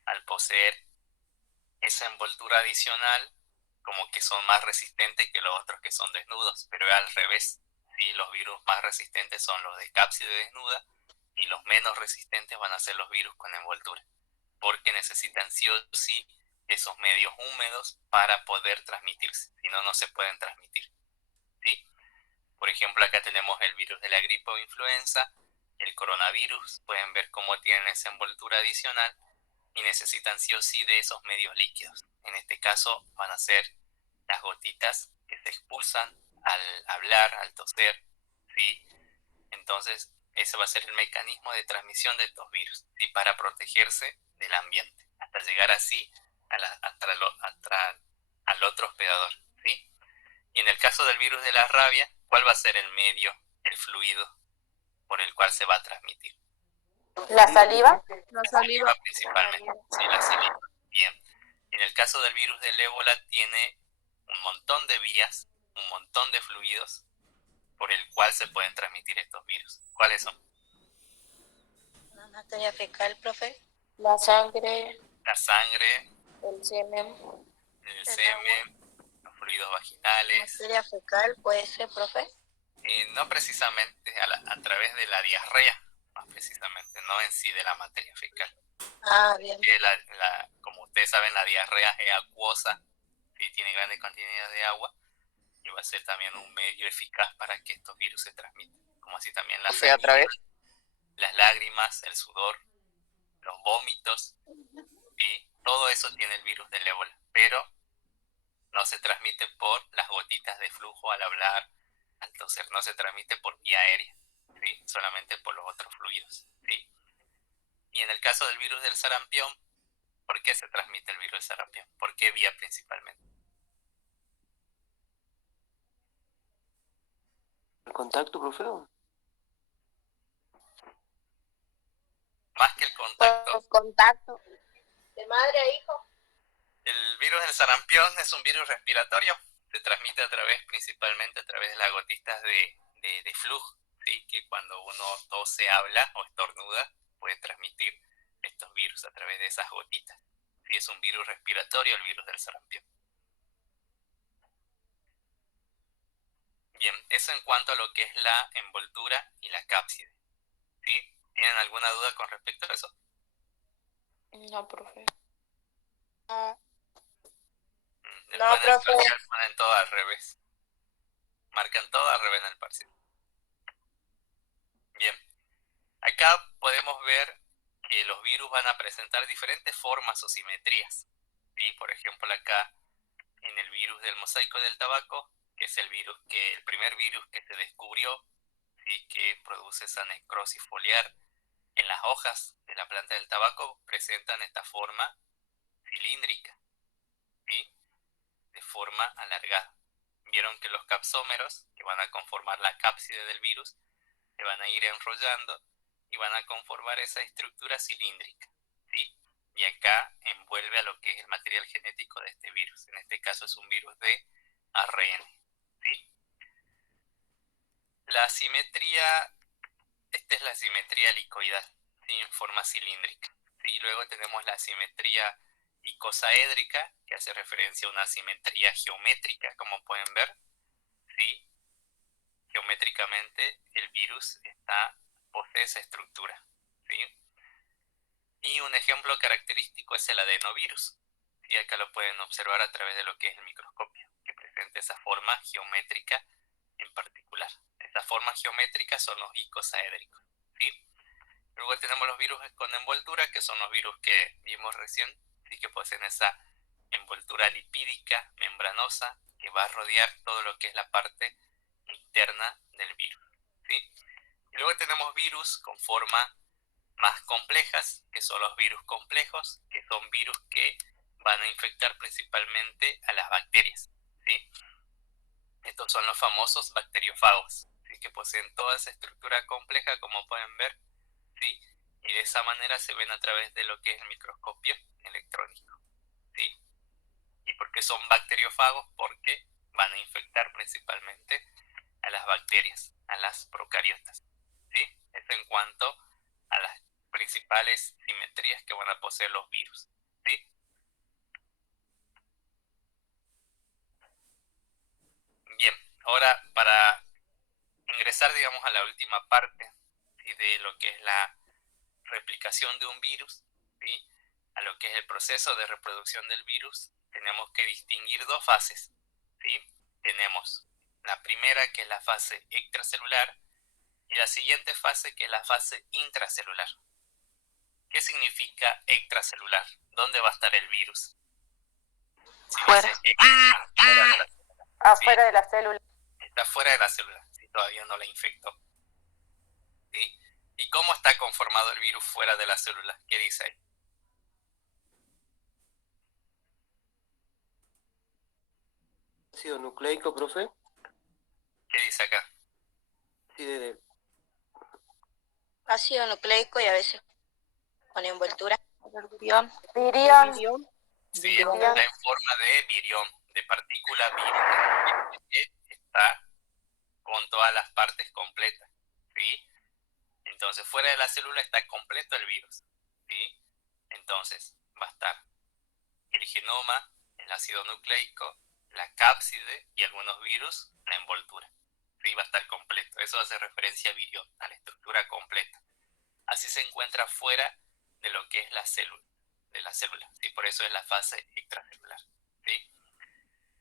al poseer esa envoltura adicional, como que son más resistentes que los otros que son desnudos, pero es al revés, ¿sí? Los virus más resistentes son los de cápside desnuda y los menos resistentes van a ser los virus con envoltura, porque necesitan sí o sí esos medios húmedos para poder transmitirse, si no, no se pueden transmitir, ¿sí? Por ejemplo, acá tenemos el virus de la gripe o influenza, el coronavirus, pueden ver cómo tienen esa envoltura adicional y necesitan sí o sí de esos medios líquidos. En este caso van a ser las gotitas que se expulsan al hablar, al toser, ¿sí? Entonces, ese va a ser el mecanismo de transmisión de estos virus, ¿sí? Para protegerse del ambiente, hasta llegar así al otro hospedador, ¿sí? Y en el caso del virus de la rabia, ¿cuál va a ser el medio, el fluido por el cual se va a transmitir? ¿La saliva? La saliva. Principalmente, sí, la saliva. Bien. En el caso del virus del ébola tiene un montón de vías, un montón de fluidos por el cual se pueden transmitir estos virus. ¿Cuáles son? La materia fecal, profe. La sangre, La sangre, el semen. el semen, los fluidos vaginales. Materia fecal puede ser, profe. No precisamente a través de la diarrea, más precisamente, no en sí de la materia fecal. Ah, bien. Como ustedes saben, la diarrea es acuosa, ¿sí? Tiene grandes cantidades de agua y va a ser también un medio eficaz para que estos virus se transmitan. Como así también la sea, a través las lágrimas, el sudor, los vómitos, ¿sí? Todo eso tiene el virus del ébola, pero no se transmite por las gotitas de flujo al hablar, al toser, no se transmite por vía aérea, ¿sí? Solamente por los otros fluidos, ¿sí? Y en el caso del virus del sarampión, ¿por qué se transmite el virus del sarampión? ¿Por qué vía principalmente? ¿El contacto, profe? Más que el contacto. Contacto. De madre a hijo. El virus del sarampión es un virus respiratorio. Se transmite principalmente a través de las gotitas de flujo, ¿sí? Que cuando uno tose, habla o estornuda, puede transmitir estos virus a través de esas gotitas. ¿Sí? Es un virus respiratorio el virus del sarampión. Bien, eso en cuanto a lo que es la envoltura y la cápside. ¿Sí? ¿Tienen alguna duda con respecto a eso? No, profe. No, Después en el profe. parcial ponen todo al revés. Marcan todo al revés en el parcial. Bien. Acá podemos ver que los virus van a presentar diferentes formas o simetrías. ¿Sí? Por ejemplo, acá en el virus del mosaico del tabaco, que es el primer virus que se descubrió, ¿sí? Que produce esa necrosis foliar en las hojas de la planta del tabaco, presentan esta forma cilíndrica, ¿sí? De forma alargada. Vieron que los capsómeros, que van a conformar la cápside del virus, se van a ir enrollando y van a conformar esa estructura cilíndrica, ¿sí? Y acá envuelve a lo que es el material genético de este virus. En este caso es un virus de ARN, ¿sí? La simetría, esta es la simetría helicoidal, ¿sí? En forma cilíndrica, ¿sí? Luego tenemos la simetría icosaédrica, que hace referencia a una simetría geométrica, como pueden ver, ¿sí? Geométricamente el virus posee esa estructura, ¿sí? Y un ejemplo característico es el adenovirus, y acá lo pueden observar a través de lo que es el microscopio, que presenta esa forma geométrica en particular. Estas formas geométricas son los icosaédricos, ¿sí? Luego tenemos los virus con envoltura, que son los virus que vimos recién, ¿sí? Que poseen esa envoltura lipídica, membranosa, que va a rodear todo lo que es la parte interna del virus, ¿sí? Y luego tenemos virus con forma más complejas, que son los virus complejos, que son virus que van a infectar principalmente a las bacterias, ¿sí? Estos son los famosos bacteriófagos, ¿sí? Que poseen toda esa estructura compleja, como pueden ver, ¿sí? Y de esa manera se ven a través de lo que es el microscopio electrónico, ¿sí? ¿Y por qué son bacteriófagos? Porque van a infectar principalmente a las bacterias, a las procariotas, ¿sí? Eso en cuanto a las principales simetrías que van a poseer los virus, ¿sí? Bien, ahora para ingresar, digamos, a la última parte, ¿sí? De lo que es la replicación de un virus, ¿sí? A lo que es el proceso de reproducción del virus, tenemos que distinguir dos fases, ¿sí? Tenemos la primera, que es la fase extracelular, y la siguiente fase, que es la fase intracelular. ¿Qué significa extracelular? ¿Dónde va a estar el virus? Si Fuera. dice fuera de la célula, Afuera de la célula. está fuera de la célula, si todavía no la infectó. ¿Sí? ¿Y cómo está conformado el virus fuera de la célula? ¿Qué dice ahí? Ácido nucleico, profe. ¿Qué dice acá? Sí, Ácido nucleico y a veces con envoltura. Virión. Virión. Sí, está en forma de virión, de partícula vírica, que está con todas las partes completas. ¿Sí? Entonces, fuera de la célula está completo el virus. ¿Sí? Entonces, va a estar el genoma, el ácido nucleico, la cápside y algunos virus, la envoltura. ¿Sí? Va a estar completo. Eso hace referencia a virión, a la estructura completa. Así se encuentra fuera de lo que es la célula, de la célula. ¿Sí? Por eso es la fase extracelular. ¿Sí?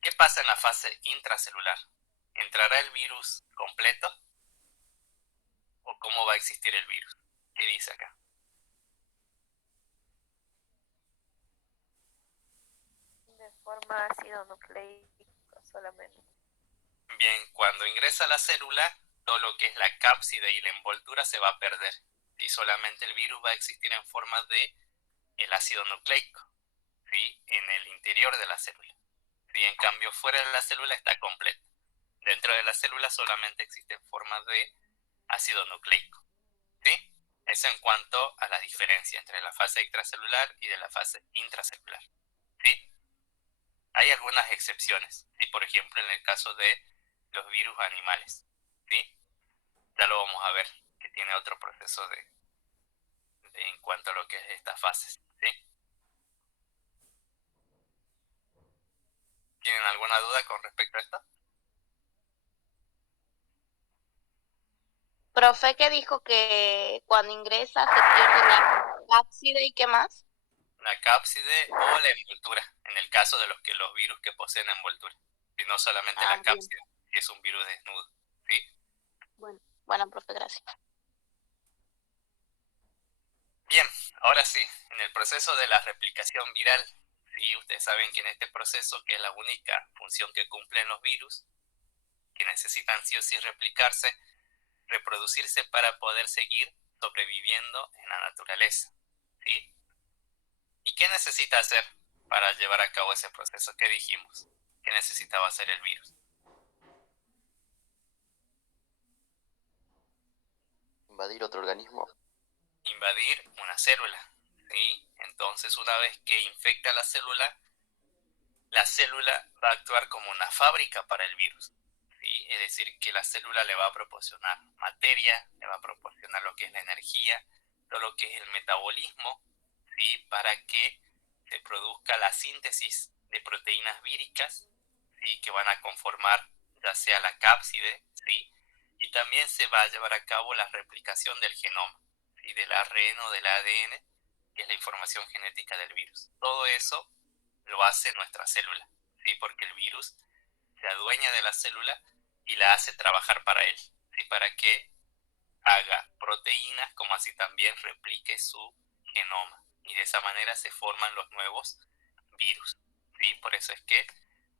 ¿Qué pasa en la fase intracelular? ¿Entrará el virus completo? ¿O cómo va a existir el virus? ¿Qué dice acá? De forma ácido nucleico solamente. Bien, cuando ingresa a la célula, todo lo que es la cápside y la envoltura se va a perder. Y solamente el virus va a existir en forma de el ácido nucleico, ¿sí? En el interior de la célula. ¿Sí? En cambio, fuera de la célula está completo. Dentro de la célula solamente existe en forma de ácido nucleico. ¿Sí? Eso en cuanto a la diferencia entre la fase extracelular y de la fase intracelular. ¿Sí? Hay algunas excepciones, ¿sí? Por ejemplo, en el caso de los virus animales. ¿Sí? Ya lo vamos a ver, que tiene otro proceso en cuanto a lo que es estas fases. ¿Sí? ¿Tienen alguna duda con respecto a esto? Profe, que dijo que cuando ingresa se pierde la cápside y qué más. La cápside o la envoltura, en el caso de los virus que poseen envoltura, y no solamente la Bien. cápside, si es un virus desnudo. ¿Sí? Bueno, profe, gracias. Bien, ahora sí, en el proceso de la replicación viral, sí, ustedes saben que en este proceso, que es la única función que cumplen los virus, que necesitan sí o sí replicarse, reproducirse para poder seguir sobreviviendo en la naturaleza. ¿Sí? ¿Y qué necesita hacer para llevar a cabo ese proceso? ¿Qué dijimos? ¿Qué necesitaba hacer el virus? Invadir otro organismo. Invadir una célula. ¿Sí? Entonces, una vez que infecta la célula va a actuar como una fábrica para el virus. ¿Sí? Es decir, que la célula le va a proporcionar materia, le va a proporcionar lo que es la energía, todo lo que es el metabolismo, ¿sí? Para que se produzca la síntesis de proteínas víricas, ¿sí? Que van a conformar ya sea la cápside, ¿sí? Y también se va a llevar a cabo la replicación del genoma, ¿sí? Del ARN o del ADN, que es la información genética del virus. Todo eso lo hace nuestra célula, ¿sí? Porque el virus se adueña de la célula y la hace trabajar para él, ¿sí? Para que haga proteínas, como así también replique su genoma. Y de esa manera se forman los nuevos virus, ¿sí? Por eso es que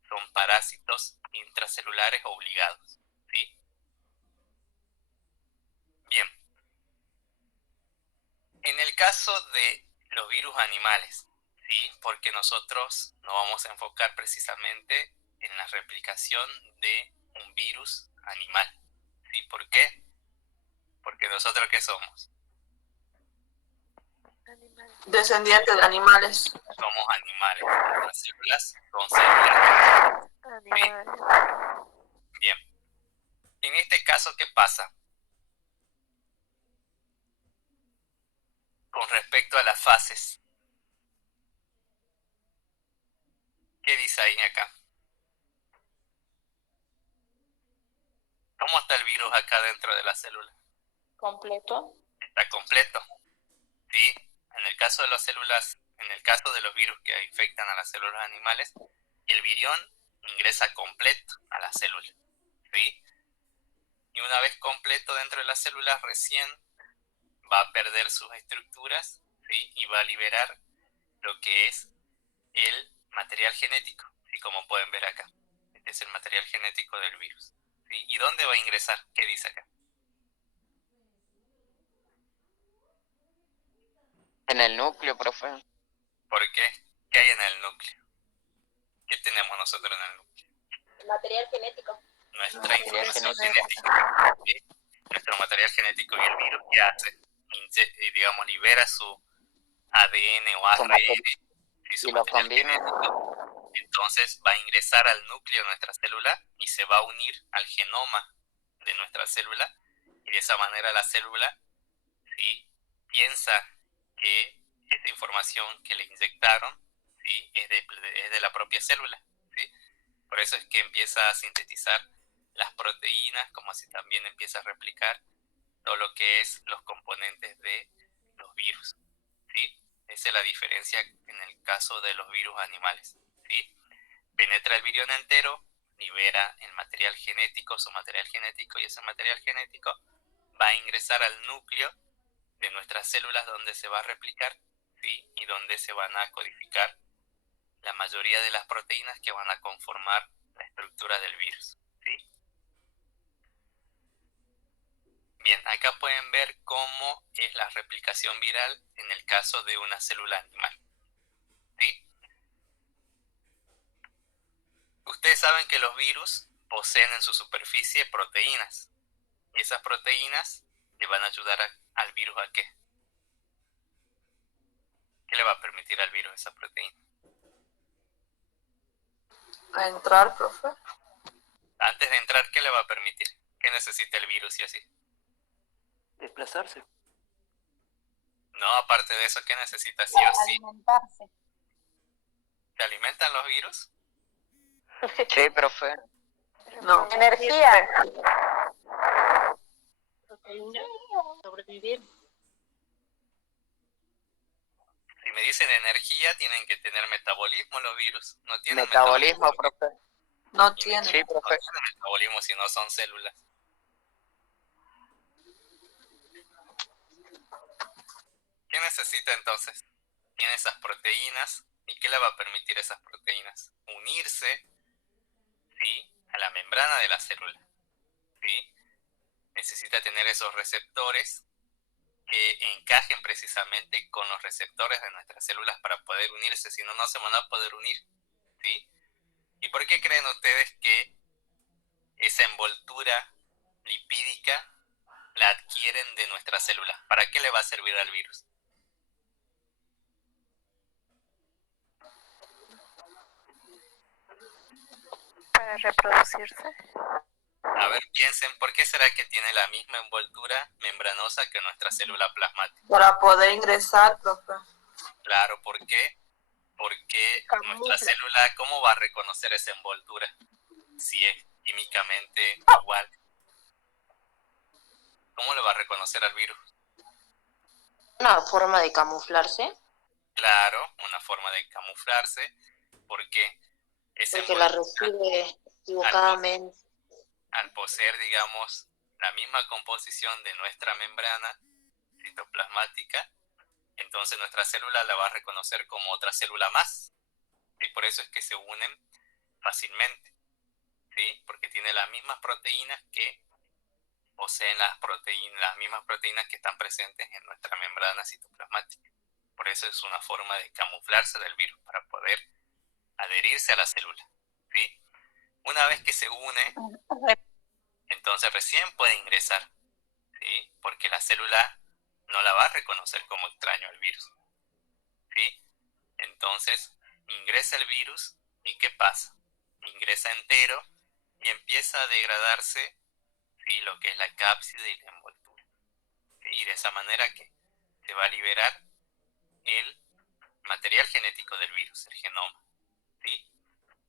son parásitos intracelulares obligados, ¿sí? Bien. En el caso de los virus animales, ¿sí? Porque nosotros nos vamos a enfocar precisamente en la replicación de un virus animal, ¿sí? ¿Por qué? Porque nosotros, ¿qué somos? Descendientes de animales. Somos animales. Nuestras células son células. ¿Sí? Bien. En este caso, ¿qué pasa? Con respecto a las fases. ¿Qué dice ahí acá? ¿Cómo está el virus acá dentro de la célula? Completo. Está completo. ¿Sí? En el caso de las células, en el caso de los virus que infectan a las células animales, el virión ingresa completo a la célula. ¿Sí? Y una vez completo dentro de la célula, recién va a perder sus estructuras, ¿sí? Y va a liberar lo que es el material genético, y como pueden ver acá, este es el material genético del virus, ¿sí? ¿Y dónde va a ingresar? ¿Qué dice acá? En el núcleo, profe. ¿Por qué? ¿Qué hay en el núcleo? ¿Qué tenemos nosotros en el núcleo? Material genético. Nuestra Material información genético. genética, ¿sí? Nuestro material genético. ¿Y el virus qué hace? Digamos, libera su ADN o Su ARN, material- ¿sí? Su Y lo material combina. genético. Entonces va a ingresar al núcleo de nuestra célula y se va a unir al genoma de nuestra célula, y de esa manera la célula, ¿sí?, piensa que esta información que le inyectaron, ¿sí?, es de la propia célula, ¿sí? Por eso es que empieza a sintetizar las proteínas, como así también empieza a replicar todo lo que es los componentes de los virus, ¿sí? Esa es la diferencia en el caso de los virus animales, ¿sí? Penetra el virión entero, libera el material genético, su material genético, y ese material genético va a ingresar al núcleo de nuestras células, donde se va a replicar, ¿sí?, y donde se van a codificar la mayoría de las proteínas que van a conformar la estructura del virus, ¿sí? Bien, acá pueden ver cómo es la replicación viral en el caso de una célula animal, ¿sí? Ustedes saben que los virus poseen en su superficie proteínas, y esas proteínas le van a ayudar al virus ¿a qué? ¿Qué le va a permitir al virus esa proteína? A entrar, profe. Antes de entrar, ¿qué le va a permitir? ¿Qué necesita el virus y así? Desplazarse. No, aparte de eso, ¿qué necesita sí o sí? Alimentarse. ¿Se alimentan los virus? Sí, profe. No. Energía. Proteína. Sobrevivir. Si me dicen energía, tienen que tener metabolismo los virus. No tienen Metabolismo, profe. No Y tiene. Sí, no profe. tienen metabolismo si no son células. ¿Qué necesita entonces? Tiene esas proteínas. ¿Y qué le va a permitir a esas proteínas? Unirse, ¿sí?, a la membrana de la célula, ¿sí? Necesita tener esos receptores que encajen precisamente con los receptores de nuestras células para poder unirse, si no, no se van a poder unir, ¿sí? ¿Y por qué creen ustedes que esa envoltura lipídica la adquieren de nuestras células? ¿Para qué le va a servir al virus? Para reproducirse. A ver, piensen, ¿por qué será que tiene la misma envoltura membranosa que nuestra célula plasmática? Para poder ingresar, profe. Claro, ¿por qué? Porque nuestra célula, ¿cómo va a reconocer esa envoltura si es químicamente igual? ¿Cómo le va a reconocer al virus? Una forma de camuflarse, Claro, una forma de camuflarse, porque esa porque la envoltura, recibe equivocadamente. al poseer, digamos, la misma composición de nuestra membrana citoplasmática, entonces nuestra célula la va a reconocer como otra célula más, y por eso es que se unen fácilmente, ¿sí? Porque tiene las mismas proteínas que poseen las mismas proteínas que están presentes en nuestra membrana citoplasmática. Por eso es una forma de camuflarse del virus, para poder adherirse a la célula, ¿sí? Una vez que se une, entonces recién puede ingresar, ¿sí? Porque la célula no la va a reconocer como extraño al virus, ¿sí? Entonces ingresa el virus, ¿y qué pasa? Ingresa entero y empieza a degradarse, ¿sí?, lo que es la cápside y la envoltura, ¿sí? Y de esa manera que se va a liberar el material genético del virus, el genoma, ¿sí?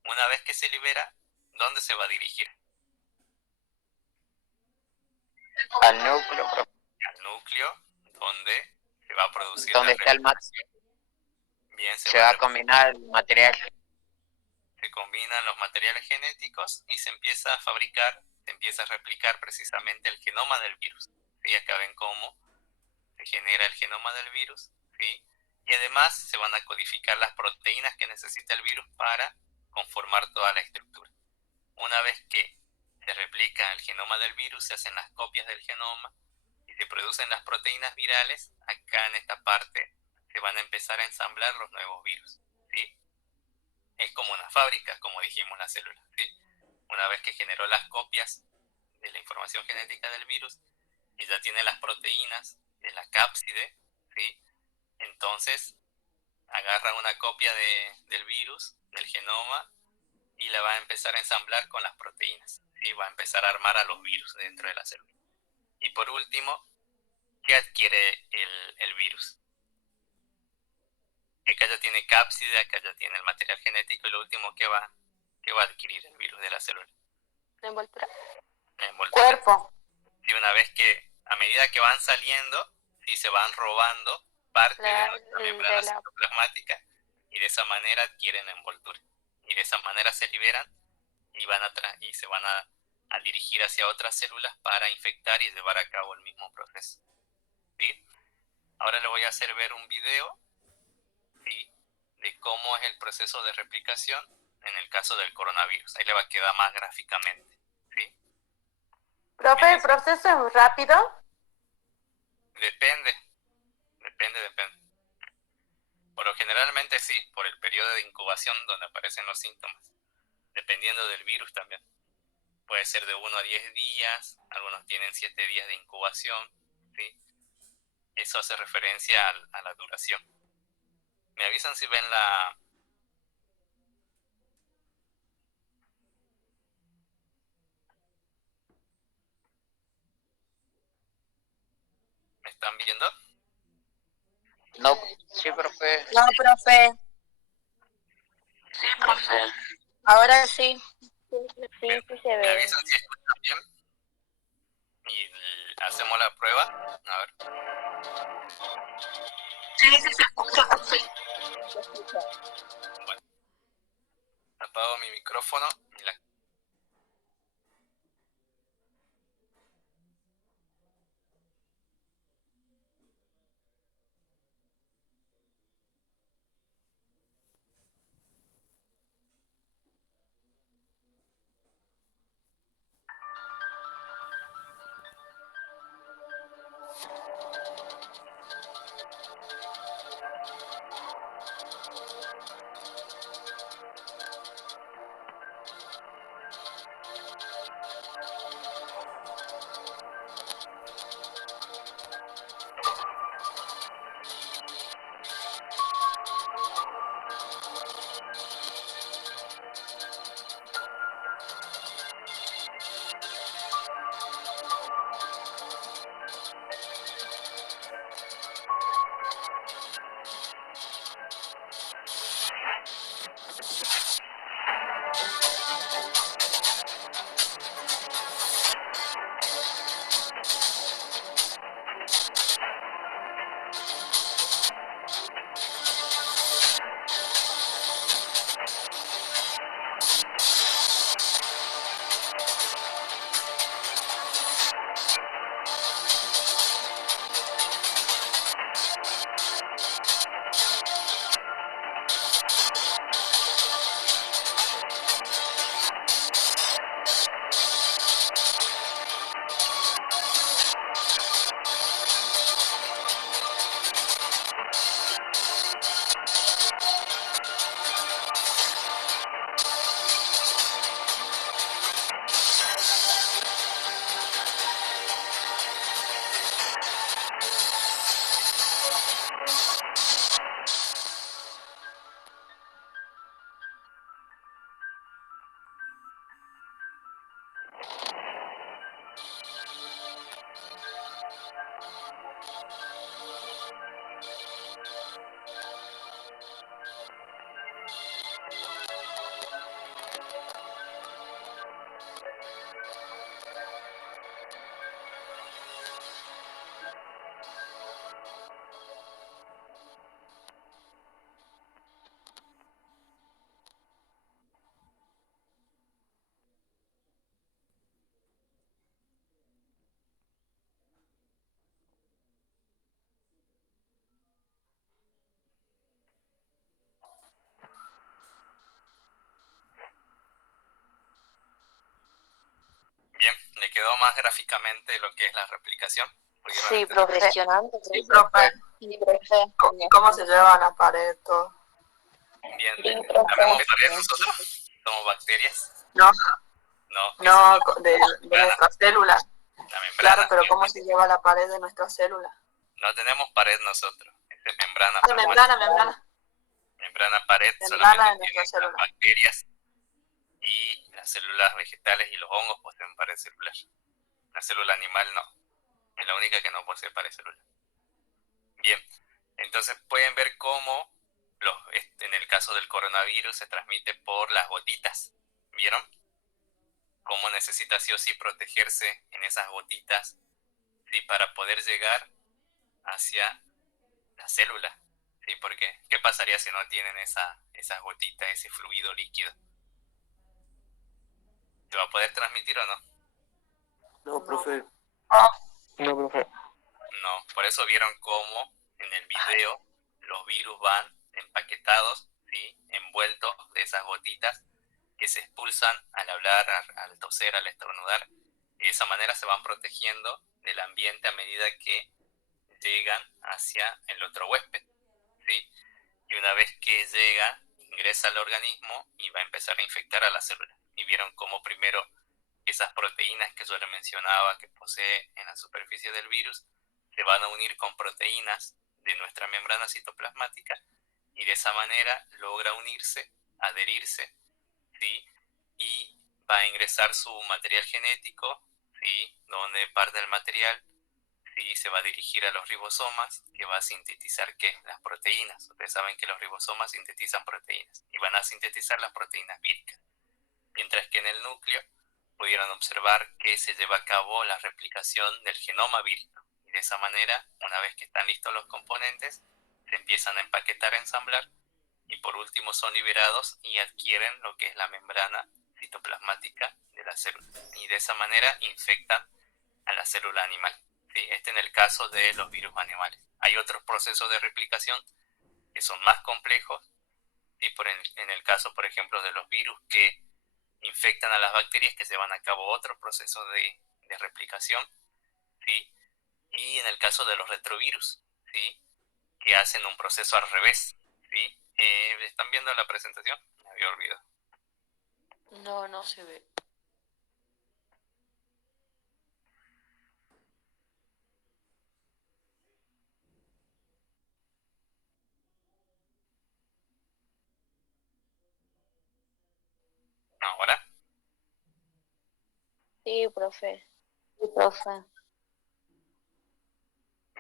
Una vez que se libera, ¿dónde se va a dirigir? Al núcleo, profe. Al núcleo, donde se va a producir Donde la está el replicación. Bien, se va a combinar el material. se combinan los materiales genéticos y se empieza a fabricar, se empieza a replicar precisamente el genoma del virus, ¿sí? Acá ven cómo se genera el genoma del virus, ¿sí? Y además se van a codificar las proteínas que necesita el virus para conformar toda la estructura. Una vez que se replica el genoma del virus, se hacen las copias del genoma y se producen las proteínas virales. Acá en esta parte se van a empezar a ensamblar los nuevos virus, ¿sí? Es como una fábrica, como dijimos, la célula, ¿sí? Una vez que generó las copias de la información genética del virus y ya tiene las proteínas de la cápside, ¿sí? Entonces agarra una copia del virus, del genoma, y la va a empezar a ensamblar con las proteínas, ¿sí? Va a empezar a armar a los virus dentro de la célula. Y por último, ¿qué adquiere el virus? Que acá ya tiene cápside, acá ya tiene el material genético, y lo último que va a adquirir el virus de la célula. La envoltura. La envoltura. Cuerpo. Y una vez que, a medida que van saliendo, sí, se van robando parte de nuestra membrana citoplasmática, y de esa manera adquieren envoltura. Y de esa manera se liberan y se van a dirigir hacia otras células para infectar y llevar a cabo el mismo proceso, ¿sí? Ahora le voy a hacer ver un video, ¿sí?, de cómo es el proceso de replicación en el caso del coronavirus. Ahí le va a quedar más gráficamente, ¿sí? Profe, ¿el proceso es rápido? Depende. Por lo generalmente sí, por el periodo de incubación donde aparecen los síntomas. Dependiendo del virus también. Puede ser de 1 a 10 días, algunos tienen 7 días de incubación, ¿sí? Eso hace referencia a la duración. Me avisan si ven la... ¿Me están viendo? No, sí, profe. No, profe. Sí, profe. Ahora sí. Sí, sí se Me ve. avisan si escuchan bien. Y hacemos la prueba. A ver. Sí, sí se escucha, profe. Bueno. Apago mi micrófono y la... más gráficamente lo que es la replicación? ¿Pudieron Sí, entender? profe. Impresionante. Sí, profe. Sí, profe. ¿Cómo se lleva a la pared todo? Bien, Bien, ¿la profe. vemos pared nosotros? ¿Somos bacterias? No, No, ¿qué no, somos? de nuestras células. La membrana. Claro, pero ¿cómo se lleva a la pared de nuestras células? No tenemos pared nosotros, es membrana. Ah, membrana. Membrana pared Membrana solamente de nuestras tienen las células. bacterias y las células vegetales y los hongos poseen pared celular. La célula animal no, es la única que no posee pared celular. Bien, entonces pueden ver cómo en el caso del coronavirus se transmite por las gotitas. ¿Vieron? Cómo necesita sí o sí protegerse en esas gotitas, ¿sí? Para poder llegar hacia la célula. ¿Sí? Porque, ¿qué pasaría si no tienen esas gotitas, ese fluido líquido? ¿Se va a poder transmitir o no? No, profe. No, profe. No, por eso vieron cómo en el video los virus van empaquetados, ¿sí? Envueltos de esas gotitas que se expulsan al hablar, al toser, al estornudar. Y de esa manera se van protegiendo del ambiente a medida que llegan hacia el otro huésped, ¿sí? Y una vez que llega, ingresa al organismo y va a empezar a infectar a la célula. Y vieron cómo primero esas proteínas que yo les mencionaba que posee en la superficie del virus se van a unir con proteínas de nuestra membrana citoplasmática y de esa manera logra unirse, adherirse, ¿sí? Y va a ingresar su material genético, ¿sí? Donde parte del material, ¿sí? Se va a dirigir a los ribosomas, que va a sintetizar ¿qué? Las proteínas. Ustedes saben que los ribosomas sintetizan proteínas y van a sintetizar las proteínas víricas. Mientras que en el núcleo pudieron observar que se lleva a cabo la replicación del genoma vírico. Y de esa manera, una vez que están listos los componentes, se empiezan a empaquetar, a ensamblar, y por último son liberados y adquieren lo que es la membrana citoplasmática de la célula. Y de esa manera infectan a la célula animal. ¿Sí? Este en el caso de los virus animales. Hay otros procesos de replicación que son más complejos, y en el caso, por ejemplo, de los virus que infectan a las bacterias, que llevan a cabo otro proceso de replicación, ¿sí? Y en el caso de los retrovirus, ¿sí? Que hacen un proceso al revés, ¿sí? ¿Están viendo la presentación? Me había olvidado. No, no se ve. Ahora. Sí, profe. Sí, profe.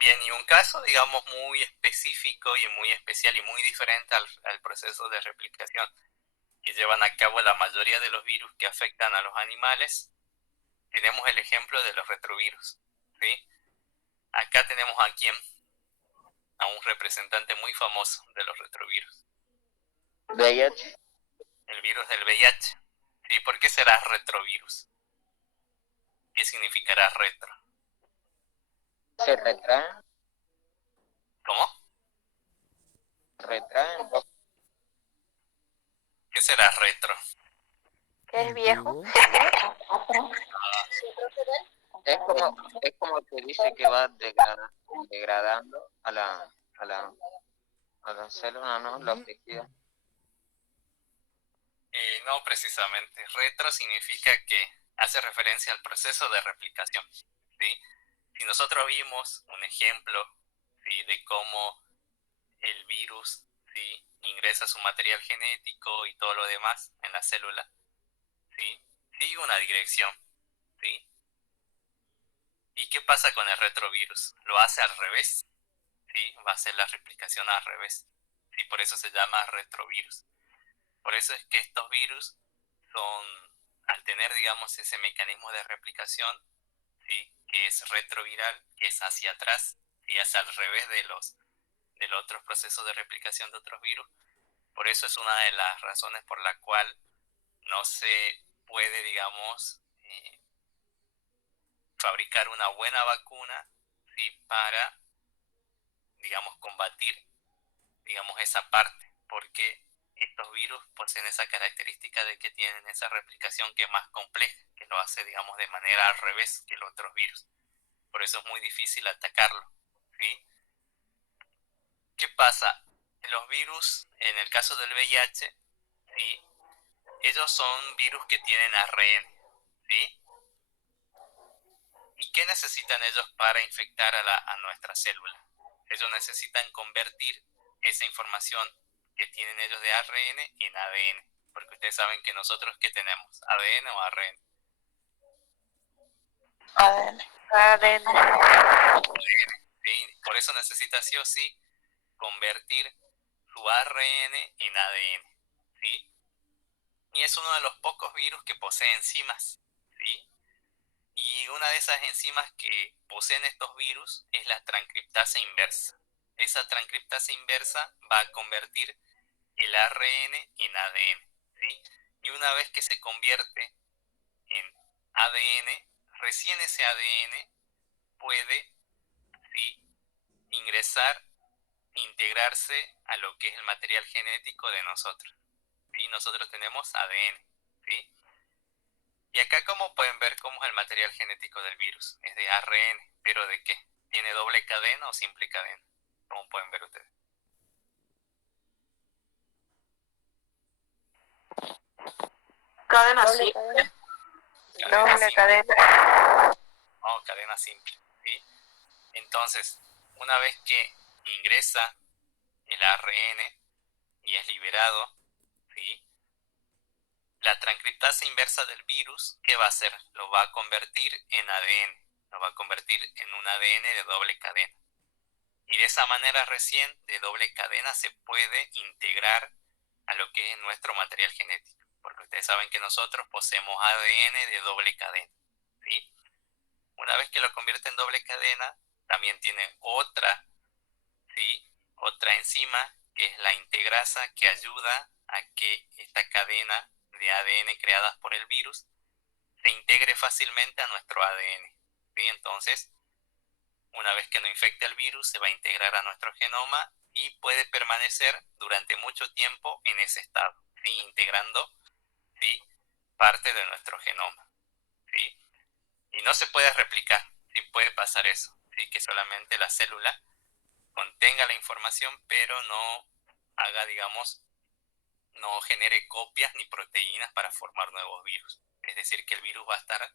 Bien, y un caso, digamos, muy específico y muy especial y muy diferente al proceso de replicación que llevan a cabo la mayoría de los virus que afectan a los animales, tenemos el ejemplo de los retrovirus, ¿sí? Acá tenemos a quién, a un representante muy famoso de los retrovirus. VIH. El virus del VIH. ¿Sí? ¿Por qué será retrovirus? ¿Qué significará retro? Se retraen. ¿Cómo? Retraen. ¿Qué será retro? ¿Qué es viejo? Es como que dice que va degradando a la célula, ¿no? Los tejidos. No precisamente. Retro significa que hace referencia al proceso de replicación, ¿sí? Si nosotros vimos un ejemplo, ¿sí? De cómo el virus, ¿sí? Ingresa su material genético y todo lo demás en la célula, ¿sí? Sigue una dirección, ¿sí? ¿Y qué pasa con el retrovirus? Lo hace al revés, ¿sí? Va a hacer la replicación al revés, ¿sí? Por eso se llama retrovirus. Por eso es que estos virus son, al tener, digamos, ese mecanismo de replicación, ¿sí? Que es retroviral, que es hacia atrás, y es al revés de los otros procesos de replicación de otros virus. Por eso es una de las razones por la cual no se puede, digamos, fabricar una buena vacuna, ¿sí? Para, digamos, combatir, digamos, esa parte, porque estos virus poseen esa característica de que tienen esa replicación que es más compleja, que pues lo hace, digamos, de manera al revés que los otros virus. Por eso es muy difícil atacarlo, ¿sí? ¿Qué pasa? Los virus, en el caso del VIH, ¿sí? Ellos son virus que tienen ARN, ¿sí? ¿Y qué necesitan ellos para infectar a nuestra célula? Ellos necesitan convertir esa información que tienen ellos de ARN en ADN. Porque ustedes saben que nosotros, ¿qué tenemos? ¿ADN o ARN? ADN, ¿sí? Por eso necesita sí o sí convertir su ARN en ADN, ¿sí? Y es uno de los pocos virus que posee enzimas, ¿sí? Y una de esas enzimas que poseen estos virus es la transcriptasa inversa. Esa transcriptasa inversa va a convertir el ARN en ADN, ¿sí? Y una vez que se convierte en ADN, recién ese ADN puede, ¿sí?, ingresar, integrarse a lo que es el material genético de nosotros, ¿sí? Nosotros tenemos ADN, ¿sí? Y acá, como pueden ver, cómo es el material genético del virus. Es de ARN, pero ¿de qué? ¿Tiene doble cadena o simple cadena? Como pueden ver ustedes. Cadena simple. Doble cadena. No, cadena simple, ¿sí? Entonces, una vez que ingresa el ARN y es liberado, ¿sí?, la transcriptasa inversa del virus, ¿qué va a hacer? Lo va a convertir en ADN, lo va a convertir en un ADN de doble cadena. Y de esa manera recién, de doble cadena, se puede integrar a lo que es nuestro material genético. Porque ustedes saben que nosotros poseemos ADN de doble cadena, ¿sí? Una vez que lo convierte en doble cadena, también tiene otra, ¿sí?, otra enzima, que es la integrasa, que ayuda a que esta cadena de ADN creadas por el virus se integre fácilmente a nuestro ADN, ¿sí? Entonces, una vez que no infecta el virus, se va a integrar a nuestro genoma y puede permanecer durante mucho tiempo en ese estado, ¿sí?, integrando, ¿sí?, parte de nuestro genoma, ¿sí? Y no se puede replicar, ¿sí? Puede pasar eso, ¿sí?, que solamente la célula contenga la información, pero no haga, digamos, no genere copias ni proteínas para formar nuevos virus. Es decir, que el virus va a estar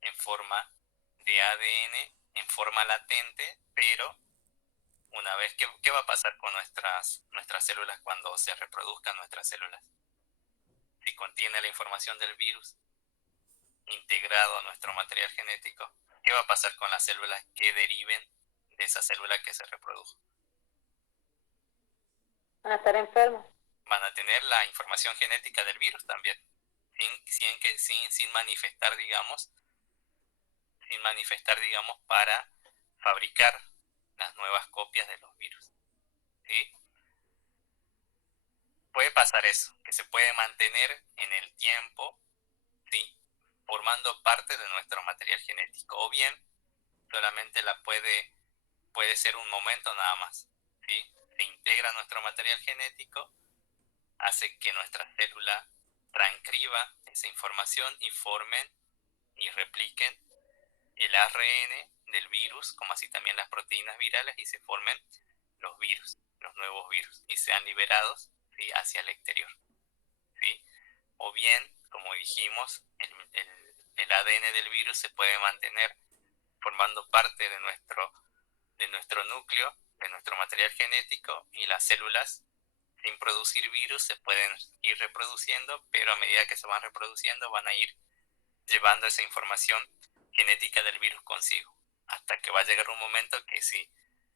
en forma de ADN, en forma latente, pero una vez que, ¿qué va a pasar con nuestras células cuando se reproduzcan nuestras células? Si contiene la información del virus integrado a nuestro material genético, ¿qué va a pasar con las células que deriven de esa célula que se reprodujo? Van a estar enfermos. Van a tener la información genética del virus también, sin manifestar, digamos, para fabricar las nuevas copias de los virus, ¿sí? Puede pasar eso, que se puede mantener en el tiempo, ¿sí?, formando parte de nuestro material genético, o bien solamente puede ser un momento nada más, ¿sí? Se integra nuestro material genético, hace que nuestra célula transcriba esa información y formen y repliquen el ARN del virus, como así también las proteínas virales, y se formen los virus, los nuevos virus, y sean liberados, ¿sí?, hacia el exterior, ¿sí? O bien, como dijimos, el ADN del virus se puede mantener formando parte de nuestro núcleo, de nuestro material genético, y las células, sin producir virus, se pueden ir reproduciendo, pero a medida que se van reproduciendo van a ir llevando esa información genética del virus consigo, hasta que va a llegar un momento que si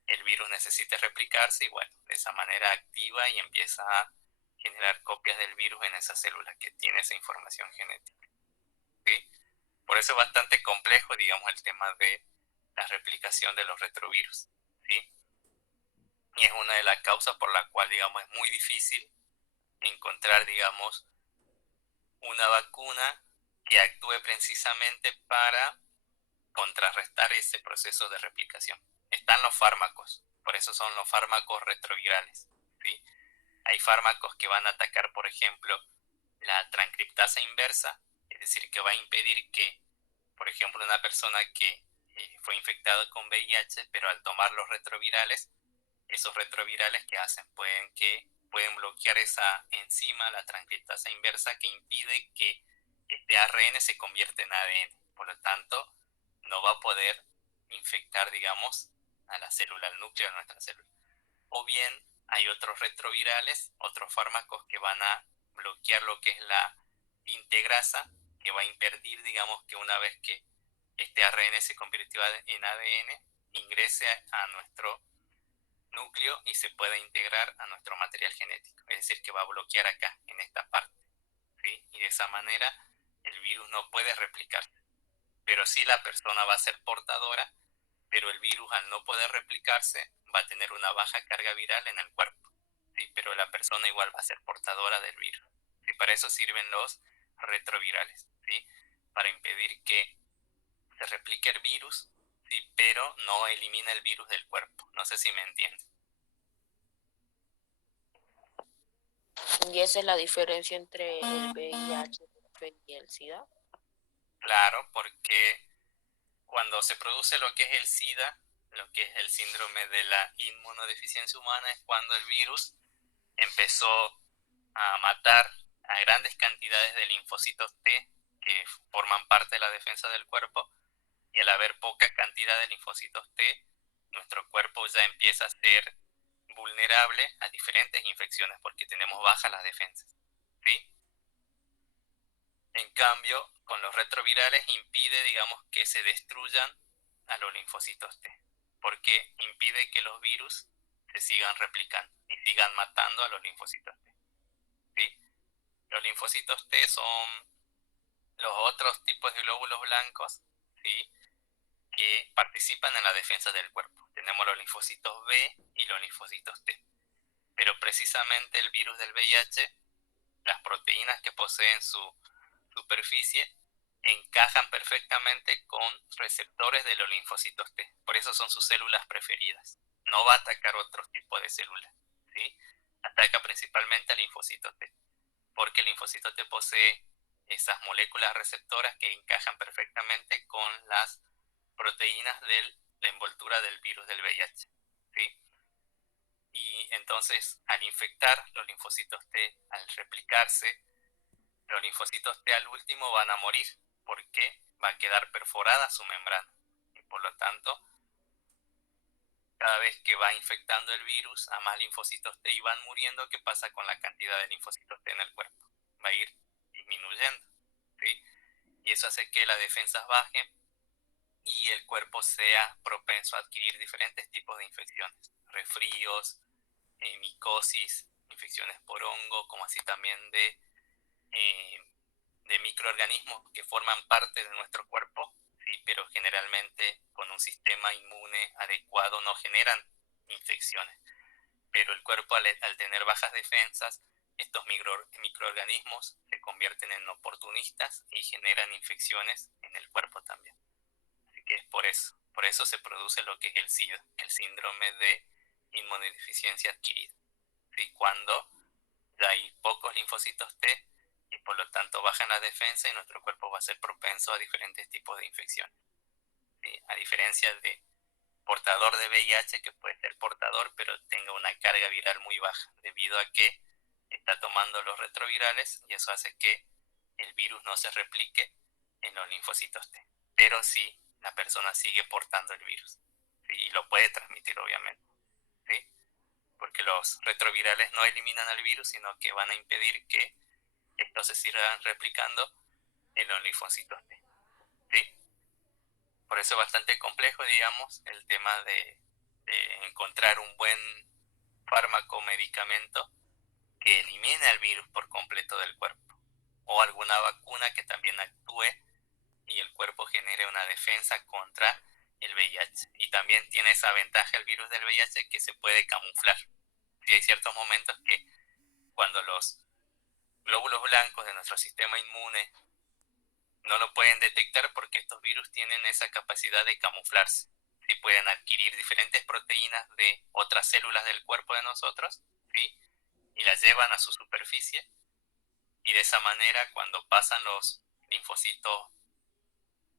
el virus necesite replicarse, y bueno, de esa manera activa y empieza a generar copias del virus en esa célula que tiene esa información genética, ¿sí? Por eso es bastante complejo, digamos, el tema de la replicación de los retrovirus, ¿sí? Y es una de las causas por la cual, digamos, es muy difícil encontrar, digamos, una vacuna que actúe precisamente para contrarrestar ese proceso de replicación. Están los fármacos, por eso son los fármacos retrovirales, ¿sí? Hay fármacos que van a atacar, por ejemplo, la transcriptasa inversa, Es decir, que va a impedir que, por ejemplo, una persona que fue infectada con VIH, pero al tomar los retrovirales, esos retrovirales que hacen pueden bloquear esa enzima, la transcriptasa inversa, que impide que este ARN se convierta en ADN. Por lo tanto, no va a poder infectar, digamos, a la célula, al núcleo de nuestra célula. O bien hay otros retrovirales, otros fármacos que van a bloquear lo que es la integrasa, que va a impedir, digamos, que una vez que este ARN se convirtió en ADN, ingrese a nuestro núcleo y se pueda integrar a nuestro material genético. Es decir, que va a bloquear acá, en esta parte, ¿sí? Y de esa manera el virus no puede replicarse. Pero sí la persona va a ser portadora, pero el virus, al no poder replicarse, va a tener una baja carga viral en el cuerpo, ¿sí? Pero la persona igual va a ser portadora del virus. Y para eso sirven los retrovirales, ¿sí? Para impedir que se replique el virus, ¿sí? Pero no elimina el virus del cuerpo. No sé si me entienden. ¿Y esa es la diferencia entre el VIH y el SIDA? Claro, porque cuando se produce lo que es el SIDA, lo que es el síndrome de la inmunodeficiencia humana, es cuando el virus empezó a matar a grandes cantidades de linfocitos T que forman parte de la defensa del cuerpo, y al haber poca cantidad de linfocitos T, nuestro cuerpo ya empieza a ser vulnerable a diferentes infecciones porque tenemos bajas las defensas, ¿sí? En cambio, con los retrovirales impide, digamos, que se destruyan a los linfocitos T, porque impide que los virus se sigan replicando y sigan matando a los linfocitos T, ¿sí? Los linfocitos T son los otros tipos de glóbulos blancos, ¿sí?, que participan en la defensa del cuerpo. Tenemos los linfocitos B y los linfocitos T. Pero precisamente el virus del VIH, las proteínas que poseen su superficie, encajan perfectamente con receptores de los linfocitos T. Por eso son sus células preferidas. No va a atacar otros tipos de células, ¿sí? Ataca principalmente al linfocito T, porque el linfocito T posee esas moléculas receptoras que encajan perfectamente con las proteínas de la envoltura del virus del VIH, ¿sí? Y entonces, al infectar los linfocitos T, al replicarse, los linfocitos T al último van a morir porque va a quedar perforada su membrana. Y por lo tanto, cada vez que va infectando el virus a más linfocitos T y van muriendo, ¿qué pasa con la cantidad de linfocitos T en el cuerpo? Va a ir disminuyendo, ¿sí? Y eso hace que las defensas bajen y el cuerpo sea propenso a adquirir diferentes tipos de infecciones, resfríos, micosis, infecciones por hongo, como así también de microorganismos que forman parte de nuestro cuerpo, sí, pero generalmente con un sistema inmune adecuado no generan infecciones. Pero el cuerpo, al tener bajas defensas, estos microorganismos se convierten en oportunistas y generan infecciones en el cuerpo también. Así que es por eso se produce lo que es el SIDA, el síndrome de inmunodeficiencia adquirida. ¿Sí? Cuando ya hay pocos linfocitos T y por lo tanto bajan la defensa y nuestro cuerpo va a ser propenso a diferentes tipos de infecciones. ¿Sí? A diferencia de portador de VIH, que puede ser portador pero tenga una carga viral muy baja debido a que está tomando los retrovirales, y eso hace que el virus no se replique en los linfocitos T. Pero sí, la persona sigue portando el virus, ¿sí? Y lo puede transmitir, obviamente, ¿sí? Porque los retrovirales no eliminan al virus, sino que van a impedir que estos se sigan replicando en los linfocitos T, ¿sí? Por eso es bastante complejo, digamos, el tema de encontrar un buen fármaco o medicamento que elimine al virus por completo del cuerpo, o alguna vacuna que también actúe y el cuerpo genere una defensa contra el VIH. Y también tiene esa ventaja el virus del VIH, que se puede camuflar. Y hay ciertos momentos que cuando los glóbulos blancos de nuestro sistema inmune no lo pueden detectar, porque estos virus tienen esa capacidad de camuflarse. ¿Sí? Pueden adquirir diferentes proteínas de otras células del cuerpo de nosotros, ¿sí?, y las llevan a su superficie, y de esa manera, cuando pasan los linfocitos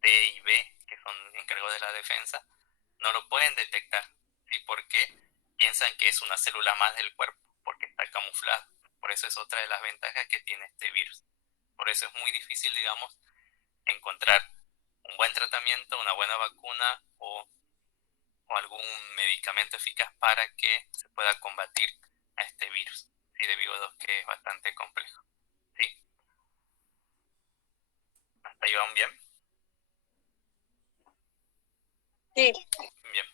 T y B, que son encargados de la defensa, no lo pueden detectar, ¿sí? Porque piensan que es una célula más del cuerpo, porque está camuflado. Por eso es otra de las ventajas que tiene este virus. Por eso es muy difícil, digamos, encontrar un buen tratamiento, una buena vacuna o algún medicamento eficaz para que se pueda combatir a este virus, ¿sí? Debido a que es bastante complejo, ¿sí? ¿Hasta ahí van bien? Sí. Bien.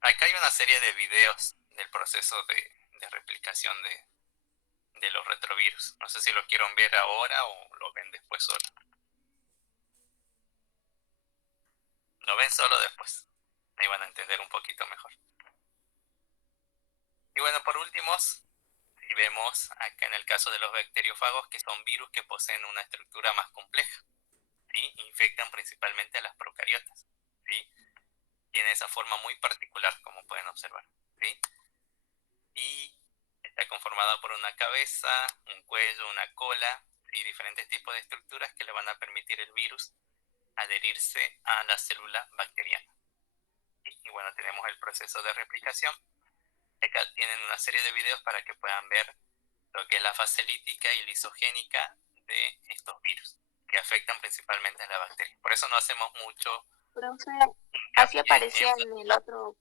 Acá hay una serie de videos del proceso de replicación de los retrovirus. No sé si lo quieren ver ahora o lo ven después solo. Lo ven solo después. Ahí van a entender un poquito mejor. Y bueno, por último, si vemos acá en el caso de los bacteriófagos, que son virus que poseen una estructura más compleja, ¿sí? Infectan principalmente a las procariotas, ¿sí? Tiene esa forma muy particular, como pueden observar, ¿sí? Y está conformada por una cabeza, un cuello, una cola, y diferentes tipos de estructuras que le van a permitir al virus adherirse a la célula bacteriana. Y bueno, tenemos el proceso de replicación. Acá tienen una serie de videos para que puedan ver lo que es la fase lítica y lisogénica de estos virus, que afectan principalmente a la bacteria. Por eso no hacemos mucho. Profe, así aparecía en el otro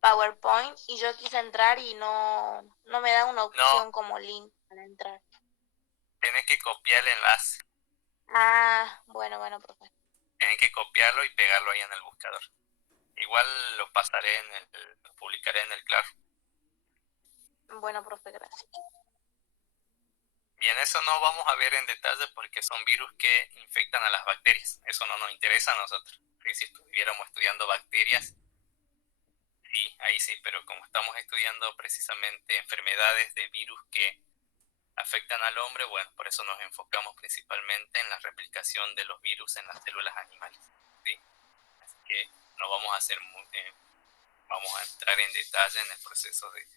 PowerPoint y yo quise entrar y no me da una opción como link para entrar. Tienes que copiar el enlace. Ah, bueno, profe. Tienen que copiarlo y pegarlo ahí en el buscador. Igual lo pasaré lo publicaré en el Claro. Bueno, profe, gracias. Bien, eso no vamos a ver en detalle porque son virus que infectan a las bacterias. Eso no nos interesa a nosotros. Si estuviéramos estudiando bacterias, sí, ahí sí, pero como estamos estudiando precisamente enfermedades de virus que afectan al hombre, bueno, por eso nos enfocamos principalmente en la replicación de los virus en las células animales, ¿sí? Así que no vamos a hacer vamos a entrar en detalle en el proceso de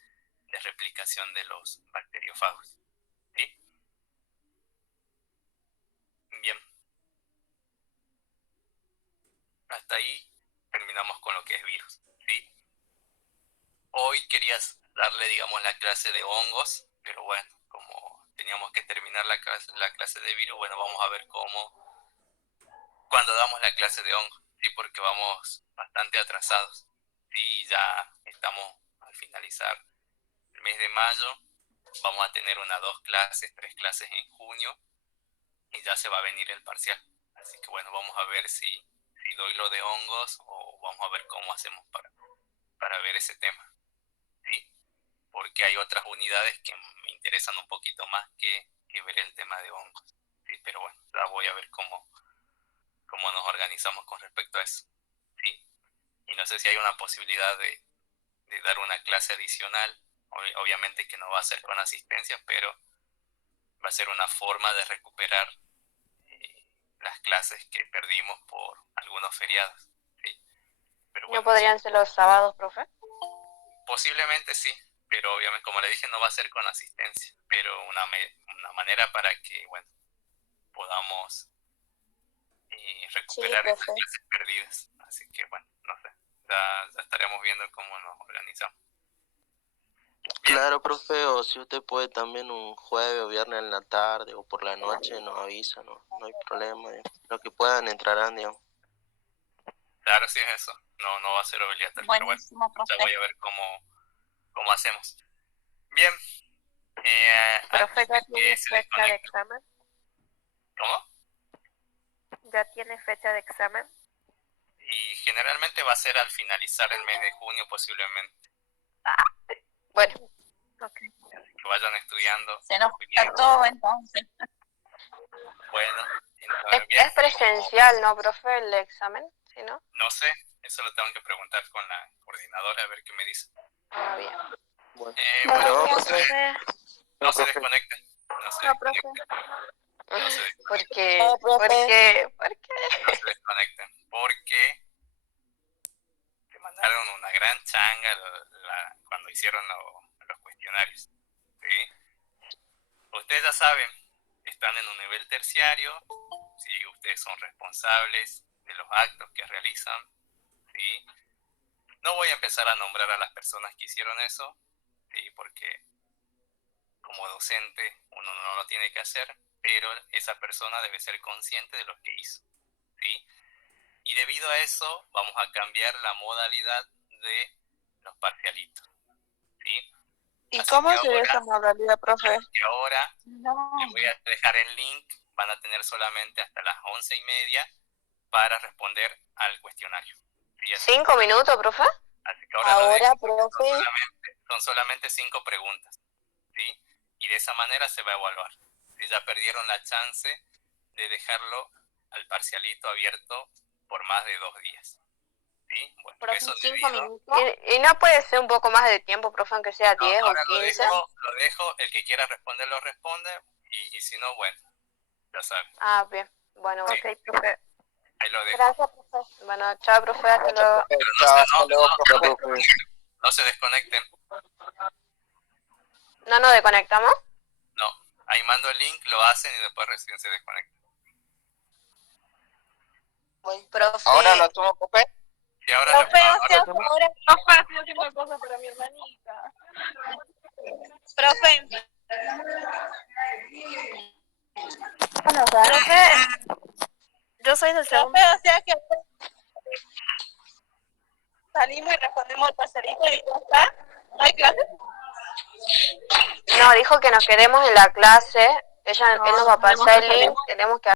replicación de los bacteriófagos, ¿sí? Bien. Hasta ahí terminamos con lo que es virus, ¿sí? Hoy querías darle, digamos, la clase de hongos, pero bueno, como teníamos que terminar la clase de virus, bueno, vamos a ver cuando damos la clase de hongos, ¿sí? Porque vamos bastante atrasados, ¿sí? Ya estamos al finalizar el mes de mayo, vamos a tener 2 clases, 3 clases en junio, y ya se va a venir el parcial. Así que bueno, vamos a ver si doy lo de hongos o vamos a ver cómo hacemos para ver ese tema, ¿sí? Porque hay otras unidades que me interesan un poquito más que ver el tema de hongos, ¿sí? Pero bueno, ya voy a ver cómo nos organizamos con respecto a eso, ¿sí? Y no sé si hay una posibilidad de dar una clase adicional, obviamente que no va a ser con asistencia, pero va a ser una forma de recuperar las clases que perdimos por algunos feriados, ¿sí? Pero bueno, ¿No podrían ser los sábados, profe? posiblemente sí, pero obviamente, como le dije, no va a ser con asistencia, pero una manera para que, bueno, podamos recuperar estas clases perdidas. Así que, bueno, no sé, ya estaremos viendo cómo nos organizamos. Bien. Claro, profe, o si usted puede también un jueves o viernes en la tarde o por la noche, nos avisa, no hay problema. Lo que puedan entrarán, digamos. Claro, sí es eso, no va a ser obligatorio, pero bueno, ya voy a ver cómo hacemos. Bien. ¿Profe, ya tiene fecha de examen? ¿Cómo? ¿Ya tiene fecha de examen? Y generalmente va a ser al finalizar el mes de junio posiblemente. Bueno, okay. Así que vayan estudiando. Se nos quita todo entonces. Bueno. Es presencial, ¿no, profe, el examen? ¿Sí, no? No sé, eso lo tengo que preguntar con la coordinadora a ver qué me dice. Ah, bien. Bueno, profe. No se desconecten. No se desconecten. ¿Por qué? ¿Por qué? No se desconecten. Porque te mandaron una gran changa cuando hicieron los cuestionarios. ¿Sí? Ustedes ya saben, están en un nivel terciario, ¿sí? Ustedes son responsables de los actos que realizan, ¿sí? No voy a empezar a nombrar a las personas que hicieron eso, ¿sí? Porque como docente uno no lo tiene que hacer, pero esa persona debe ser consciente de lo que hizo, ¿sí? Y debido a eso vamos a cambiar la modalidad de los parcialitos, ¿sí? ¿Y Así cómo que sería ahora, esa modalidad, profe? que ahora les voy a dejar el link, van a tener solamente hasta las 11:30 para responder al cuestionario. ¿Sí? 5 minutos, profe. Así que ahora, Ahora, profe, profe, son solamente 5 preguntas, ¿sí? Y de esa manera se va a evaluar. Si ya perdieron la chance de dejarlo al parcialito abierto por más de 2 días. ¿Sí? Bueno, Profe, eso 5 debido... minutos. Y no puede ser un poco más de tiempo, profe, aunque sea No, 10 o ahora 15. lo dejo, el que quiera responder lo responde, y si no, bueno, ya saben. Ah, bien. Bueno, Sí. Ok, profe. Ahí lo dejo. Gracias, profe. bueno, chao, profe, hasta luego. Pero no se desconecten. ¿No nos desconectamos? No, ahí mando el link, lo hacen y después recién se desconectan. profe. Ahora lo tomo, profe. Y ahora Profe, ahora- o sea, ahora profe, estoy haciendo cosas para mi hermanita. Profe. Profe, Yo soy del segundo. profe, o sea que salimos y respondemos al parcelito y ya está. ¿No hay clases? No, dijo que nos quedemos en la clase. Él nos va a pasar el link. Tenemos que